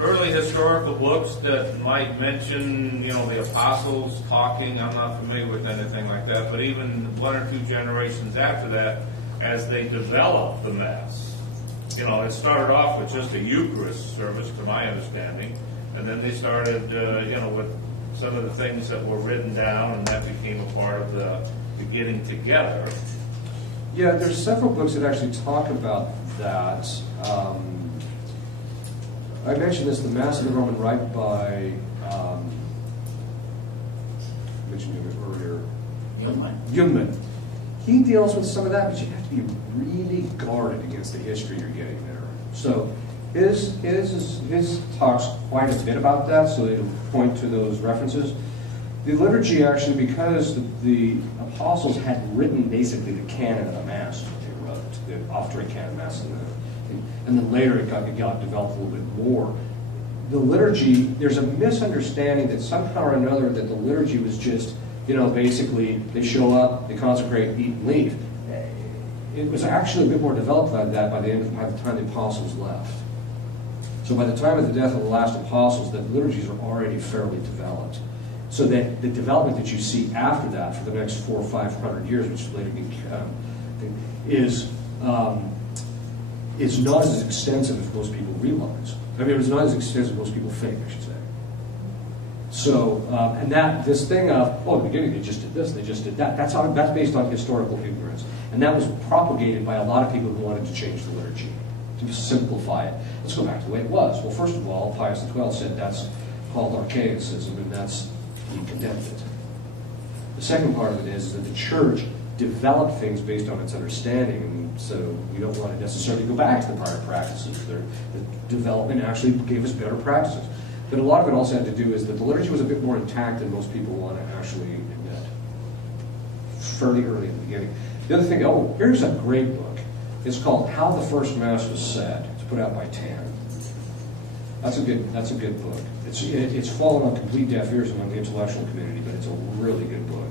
early historical books that might mention, the apostles talking? I'm not familiar with anything like that, but even one or two generations after that, as they developed the Mass. It started off with just a Eucharist service, to my understanding, and then they started, with some of the things that were written down, and that became a part of the getting together. Yeah, there's several books that actually talk about that. I mentioned this, The Mass of the Roman Rite by, I mentioned him earlier, Jungmann. He deals with some of that, but you have to be really guarded against the history you're getting there. So his talks quite a bit about that, so it'll point to those references. The liturgy, actually, because the apostles had written basically the canon of the Mass, what they wrote, the offertory canon Mass, and then later it got developed a little bit more. The liturgy, there's a misunderstanding that somehow or another that the liturgy was just, basically they show up, they consecrate, eat, and leave. It was actually a bit more developed than that by the time the apostles left. So by the time of the death of the last apostles, the liturgies are already fairly developed. So that the development that you see after that for the next 400 or 500 years, which later is not as extensive as most people realize. I mean, it's not as extensive as most people think, I should say. So, and this thing of, oh, in the beginning they just did this, they just did that, that's based on historical ignorance. And that was propagated by a lot of people who wanted to change the liturgy, to simplify it. Let's go back to the way it was. Well, first of all, Pius XII said that's called archaicism, and he condemned it. The second part of it is that the church developed things based on its understanding, and so we don't want to necessarily go back to the prior practices. The development actually gave us better practices. But a lot of it also had to do is that the liturgy was a bit more intact than most people want to actually admit. Fairly early in the beginning. The other thing, here's a great book. It's called How the First Mass Was Said. It's put out by Tan. That's a good book. It's fallen on complete deaf ears among the intellectual community, but it's a really good book.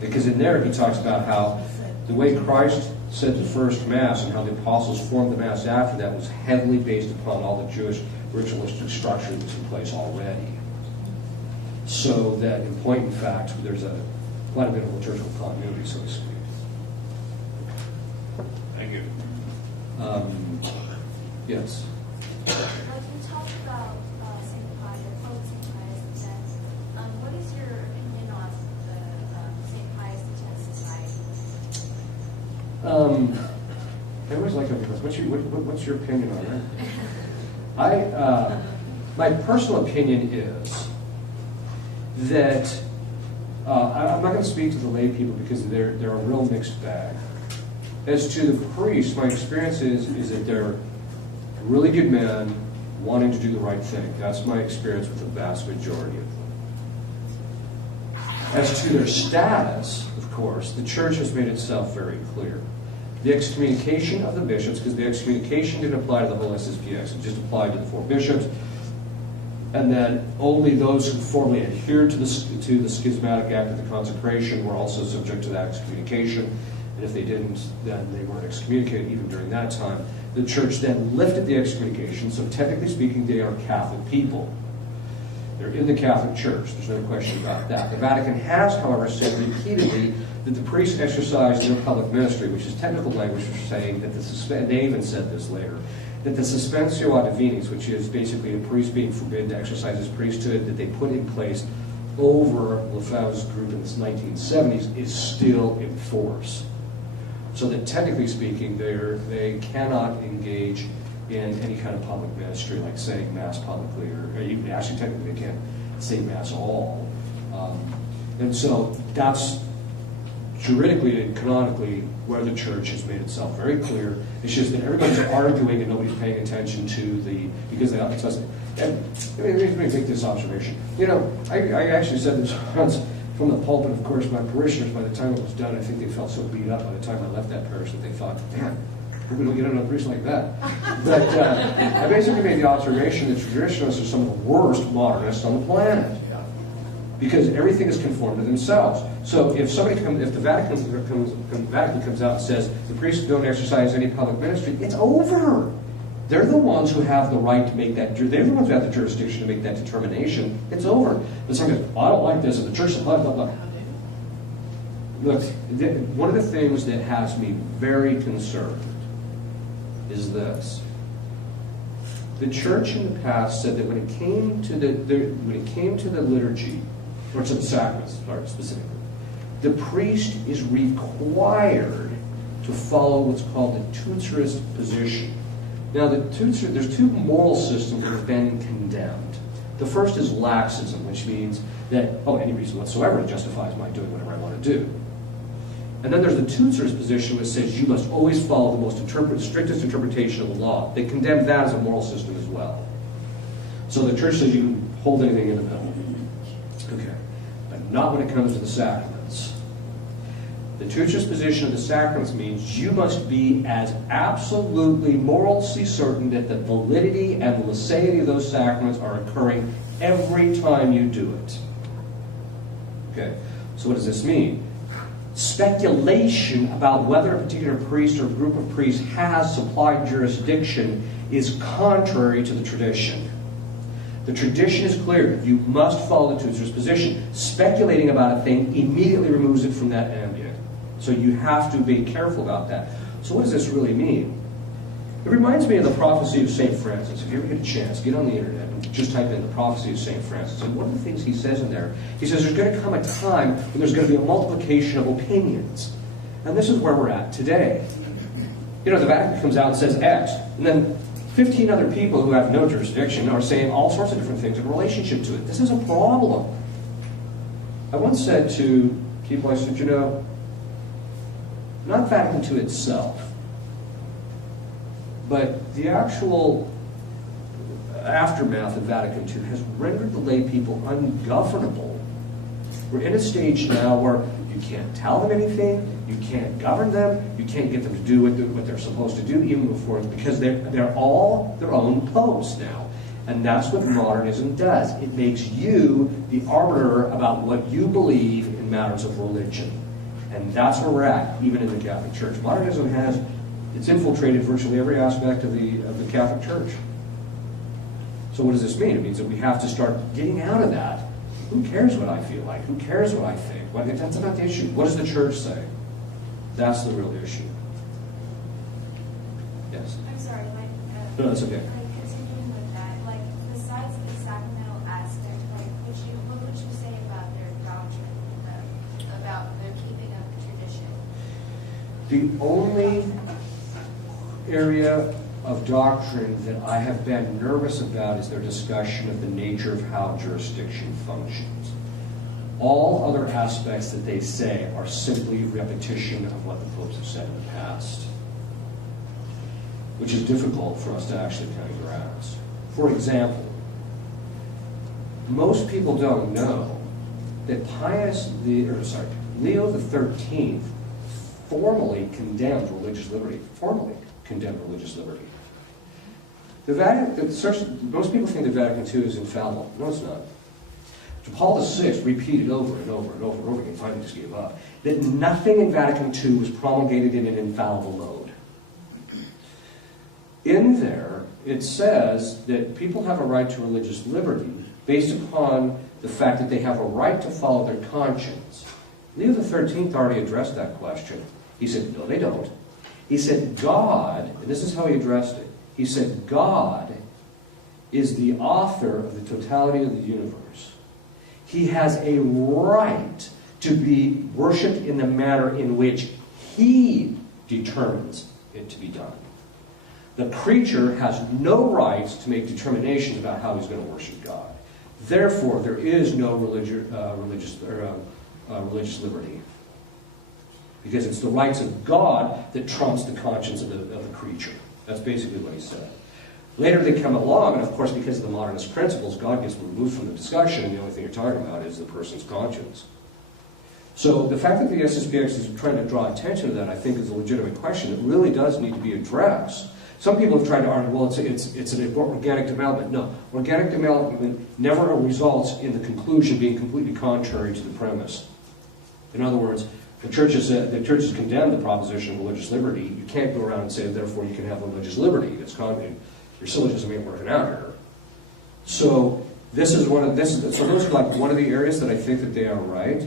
Because in there he talks about how the way Christ said the first Mass and how the apostles formed the Mass after that was heavily based upon all the Jewish ritualistic structure that was in place already. So that in point in fact, there's quite a bit of liturgical continuity, so to speak. Thank you. Yes. Like you talked about St. Pius, Pope St. Pius X. What is your opinion on the St. Pius X Society? I always like that. What's your opinion on that? My personal opinion is that I'm not going to speak to the lay people because they're a real mixed bag. As to the priests, my experience is that they're really good men wanting to do the right thing. That's my experience with the vast majority of them. As to their status, of course, the church has made itself very clear. The excommunication of the bishops, because the excommunication didn't apply to the whole SSPX, it just applied to the 4 bishops, and then only those who formally adhered to the schismatic act of the consecration were also subject to that excommunication, and if they didn't, then they weren't excommunicated even during that time. The church then lifted the excommunication, so technically speaking, they are Catholic people. They're in the Catholic Church, there's no question about that. The Vatican has, however, said repeatedly that the priests exercise their public ministry, which is technical language for saying that they even said this later, that the suspensio ad divinis, which is basically a priest being forbidden to exercise his priesthood, that they put in place over Lefebvre's group in the 1970s, is still in force. So that technically speaking, they cannot engage in any kind of public ministry, like saying Mass publicly, or even actually technically they can't say Mass at all. And so that's juridically and canonically where the church has made itself very clear. It's just that everybody's arguing and nobody's paying attention to because it's us. And let me make this observation. I actually said this once from the pulpit. Of course, my parishioners, by the time it was done, I think they felt so beat up by the time I left that parish that they thought, damn, we don't get another priest like that. But I basically made the observation that traditionalists are some of the worst modernists on the planet, because everything is conformed to themselves. So if the Vatican comes out and says the priests don't exercise any public ministry, it's over. They're the ones who have the right to make that. They're the ones who have the jurisdiction to make that determination. It's over. But someone goes, I don't like this, and the church says blah blah blah. Look, one of the things that has me very concerned is this. The church in the past said that when it came to the liturgy, or to the sacraments, specifically, the priest is required to follow what's called the tutorist position. Now, there's 2 moral systems that have been condemned. The first is laxism, which means that, any reason whatsoever justifies my doing whatever I want to do. And then there's the tutorist position, which says you must always follow the strictest interpretation of the law. They condemn that as a moral system as well. So the church says you can hold anything in the middle. Okay. But not when it comes to the sacraments. The tutorist position of the sacraments means you must be as absolutely morally certain that the validity and the laicity of those sacraments are occurring every time you do it. Okay. So what does this mean? Speculation about whether a particular priest or group of priests has supplied jurisdiction is contrary to the tradition. The tradition is clear. You must follow the tutor's position. Speculating about a thing immediately removes it from that ambient. So you have to be careful about that. So what does this really mean? It reminds me of the prophecy of St. Francis. If you ever get a chance, get on the internet and just type in the prophecy of St. Francis. And one of the things he says in there, he says there's going to come a time when there's going to be a multiplication of opinions. And this is where we're at today. You know, the Vatican comes out and says X, and then 15 other people who have no jurisdiction are saying all sorts of different things in relationship to it. This is a problem. I once said to people, I said, you know, not Vatican II itself, but the actual aftermath of Vatican II has rendered the lay people ungovernable. We're in a stage now where you can't tell them anything, you can't govern them, you can't get them to do what they're supposed to do even before, because they're all their own popes now. And that's what modernism does. It makes you the arbiter about what you believe in matters of religion. And that's where we're at, even in the Catholic Church. Modernism it's infiltrated virtually every aspect of the Catholic Church. So what does this mean? It means that we have to start getting out of that. Who cares what I feel like? Who cares what I think? That's not the issue. What does the church say? That's the real issue. Yes? I'm sorry, No, that's okay. Continuing with that, besides the sacramental aspect, what would you say about their doctrine, about their keeping of the tradition? The only area of doctrine that I have been nervous about is their discussion of the nature of how jurisdiction functions. All other aspects that they say are simply repetition of what the popes have said in the past, which is difficult for us to actually kind of grasp. For example, most people don't know that Leo XIII formally condemned religious liberty. Most people think that Vatican II is infallible. No, it's not. Paul VI repeated over and over and over and over again, finally just gave up, that nothing in Vatican II was promulgated in an infallible mode. In there, it says that people have a right to religious liberty based upon the fact that they have a right to follow their conscience. Leo XIII already addressed that question. He said, no, they don't. He said, God, and this is how he addressed it, he said, God is the author of the totality of the universe. He has a right to be worshipped in the manner in which he determines it to be done. The creature has no rights to make determinations about how he's going to worship God. Therefore, there is no religious liberty. Because it's the rights of God that trumps the conscience of the creature. That's basically what he said. Later they come along, and of course because of the modernist principles, God gets removed from the discussion, and the only thing you're talking about is the person's conscience. So the fact that the SSPX is trying to draw attention to that, I think, is a legitimate question that really does need to be addressed. Some people have tried to argue, well, it's an organic development. No, organic development never results in the conclusion being completely contrary to the premise. In other words, the church has condemned the proposition of religious liberty. You can't go around and say, therefore, you can have religious liberty. Your syllogism ain't working out here. So those are like one of the areas that I think that they are right.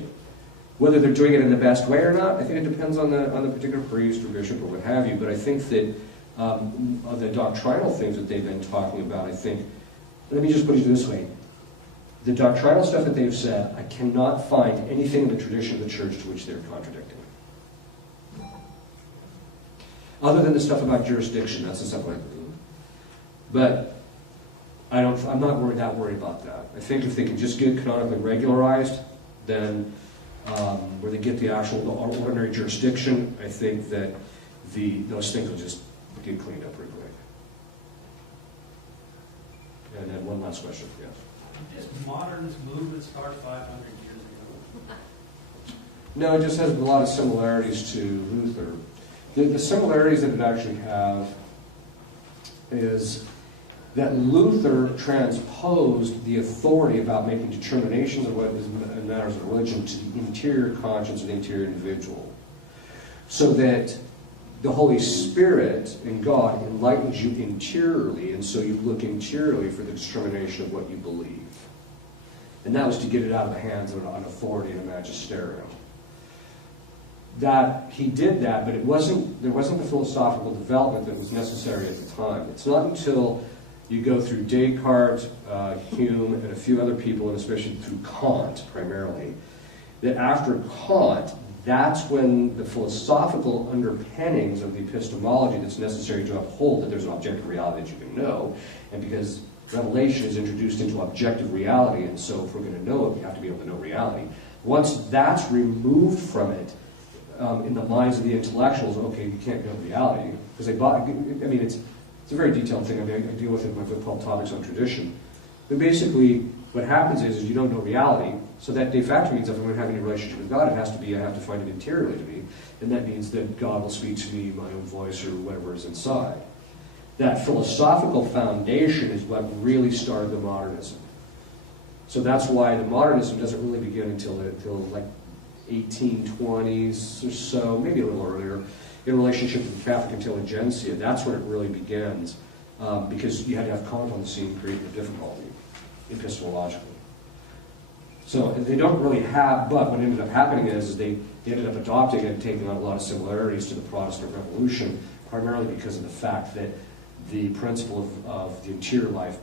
Whether they're doing it in the best way or not, I think it depends on the particular priest or bishop or what have you. But I think that the doctrinal things that they've been talking about, I think, let me just put it this way. The doctrinal stuff that they've said, I cannot find anything in the tradition of the church to which they're contradicting. Other than the stuff about jurisdiction, that's the stuff like that. But I'm not that worried about that. I think if they can just get canonically regularized, then where they get the actual ordinary jurisdiction, I think that those things will just get cleaned up pretty quick. And then one last question, yes. Did modernist movement start 500 years ago? No, it just has a lot of similarities to Luther. The similarities that it actually have is that Luther transposed the authority about making determinations of what is matters of religion to the interior conscience of the interior individual. So that the Holy Spirit and God enlightens you interiorly, and so you look interiorly for the determination of what you believe. And that was to get it out of the hands of an authority and a magisterium. That he did that, but there wasn't the philosophical development that was necessary at the time. It's not until you go through Descartes, Hume, and a few other people, and especially through Kant primarily, that after Kant, that's when the philosophical underpinnings of the epistemology that's necessary to uphold that there's an objective reality that you can know, and because revelation is introduced into objective reality, and so if we're going to know it, we have to be able to know reality. Once that's removed from it, in the minds of the intellectuals, okay, you can't know reality, because it's a very detailed thing. I deal with it in my book called Topics on Tradition. But basically, what happens is you don't know reality, so that de facto means if I'm going to have any relationship with God, I have to find it interiorly to me, and that means that God will speak to me, my own voice, or whatever is inside. That philosophical foundation is what really started the modernism. So that's why the modernism doesn't really begin until like 1820s or so, maybe a little earlier, in relationship to the Catholic intelligentsia. That's when it really begins, because you had to have Kant on the scene creating the difficulty, epistemologically. So they don't really have, but what ended up happening is they ended up adopting and taking on a lot of similarities to the Protestant Revolution, primarily because of the fact that the principle of the interior life,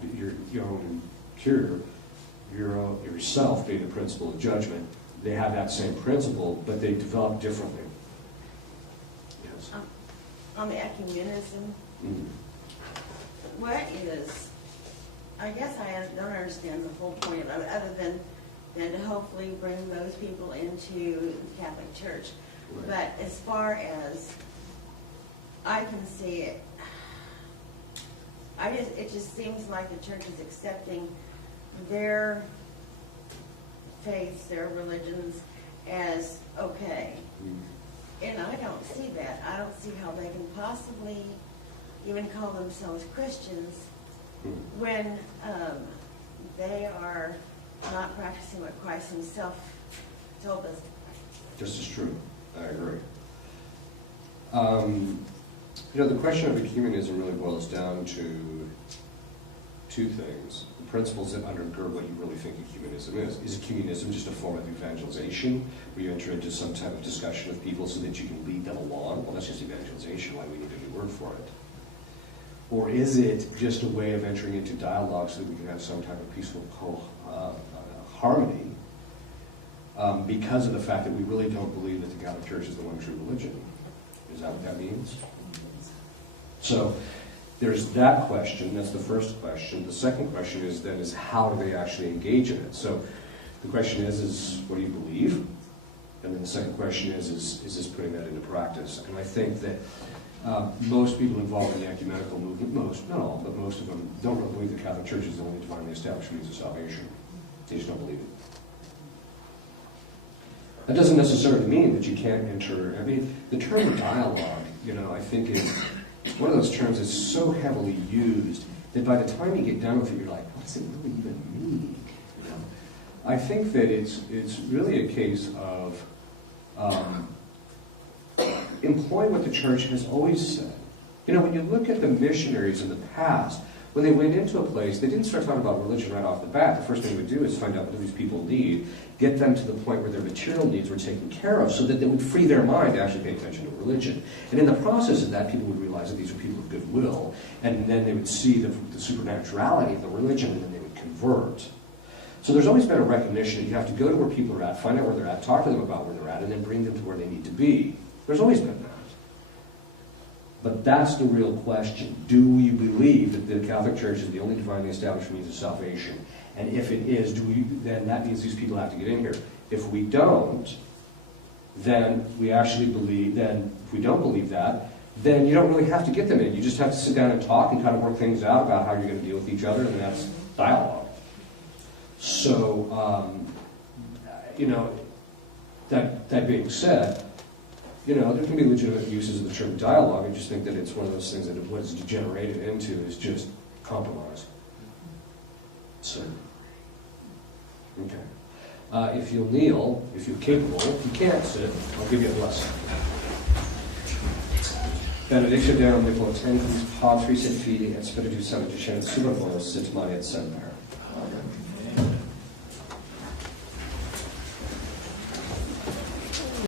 your own interior, yourself being the principle of judgment, they have that same principle, but they develop differently. Yes. On the ecumenism, what is, I guess I don't understand the whole point of it, other than to hopefully bring those people into the Catholic Church. Right. But as far as I can see it, it just seems like the church is accepting their faiths, their religions as okay. And I don't see that. I don't see how they can possibly even call themselves Christians when they are not practicing what Christ himself told us. This is true. I agree. The question of ecumenism really boils down to two things. The principles that undergird what you really think ecumenism is. Is ecumenism just a form of evangelization, where you enter into some type of discussion with people so that you can lead them along? Well, that's just evangelization. Why do we need a new word for it? Or is it just a way of entering into dialogue so that we can have some type of peaceful harmony, because of the fact that we really don't believe that the Catholic Church is the one true religion? Is that what that means? So there's that question. That's the first question. The second question is how do they actually engage in it? So the question is what do you believe? And then the second question is this putting that into practice? And I think that most people involved in the ecumenical movement, not all, but most of them, don't really believe the Catholic Church is the only divinely established means of salvation. They just don't believe it. That doesn't necessarily mean that you can't enter. I mean, the term dialogue, I think is one of those terms that's so heavily used that by the time you get done with it, you're like, what does it really even mean? I think that it's really a case of employing what the church has always said. When you look at the missionaries in the past, when they went into a place, they didn't start talking about religion right off the bat. The first thing they would do is find out what these people need, get them to the point where their material needs were taken care of so that they would free their mind to actually pay attention to religion. And in the process of that, people would realize that these were people of goodwill, and then they would see the supernaturality of the religion, and then they would convert. So there's always been a recognition that you have to go to where people are at, find out where they're at, talk to them about where they're at, and then bring them to where they need to be. There's always been that. But that's the real question. Do you believe that the Catholic Church is the only divinely established means of salvation? And if it is, then that means these people have to get in here. If we don't, then we actually believe, if we don't believe that, then you don't really have to get them in. You just have to sit down and talk and kind of work things out about how you're going to deal with each other, and that's dialogue. So, that being said, there can be legitimate uses of the term dialogue. I just think that it's one of those things that what it's degenerated into is just compromise. So, okay. If you'll kneel, if you're capable, if you can't sit, I'll give you a blessing. Benedictio Deum omnipotens Patris et Filii et Spiritus Sancti, Scena super Bonos, sit mani et semper. Amen.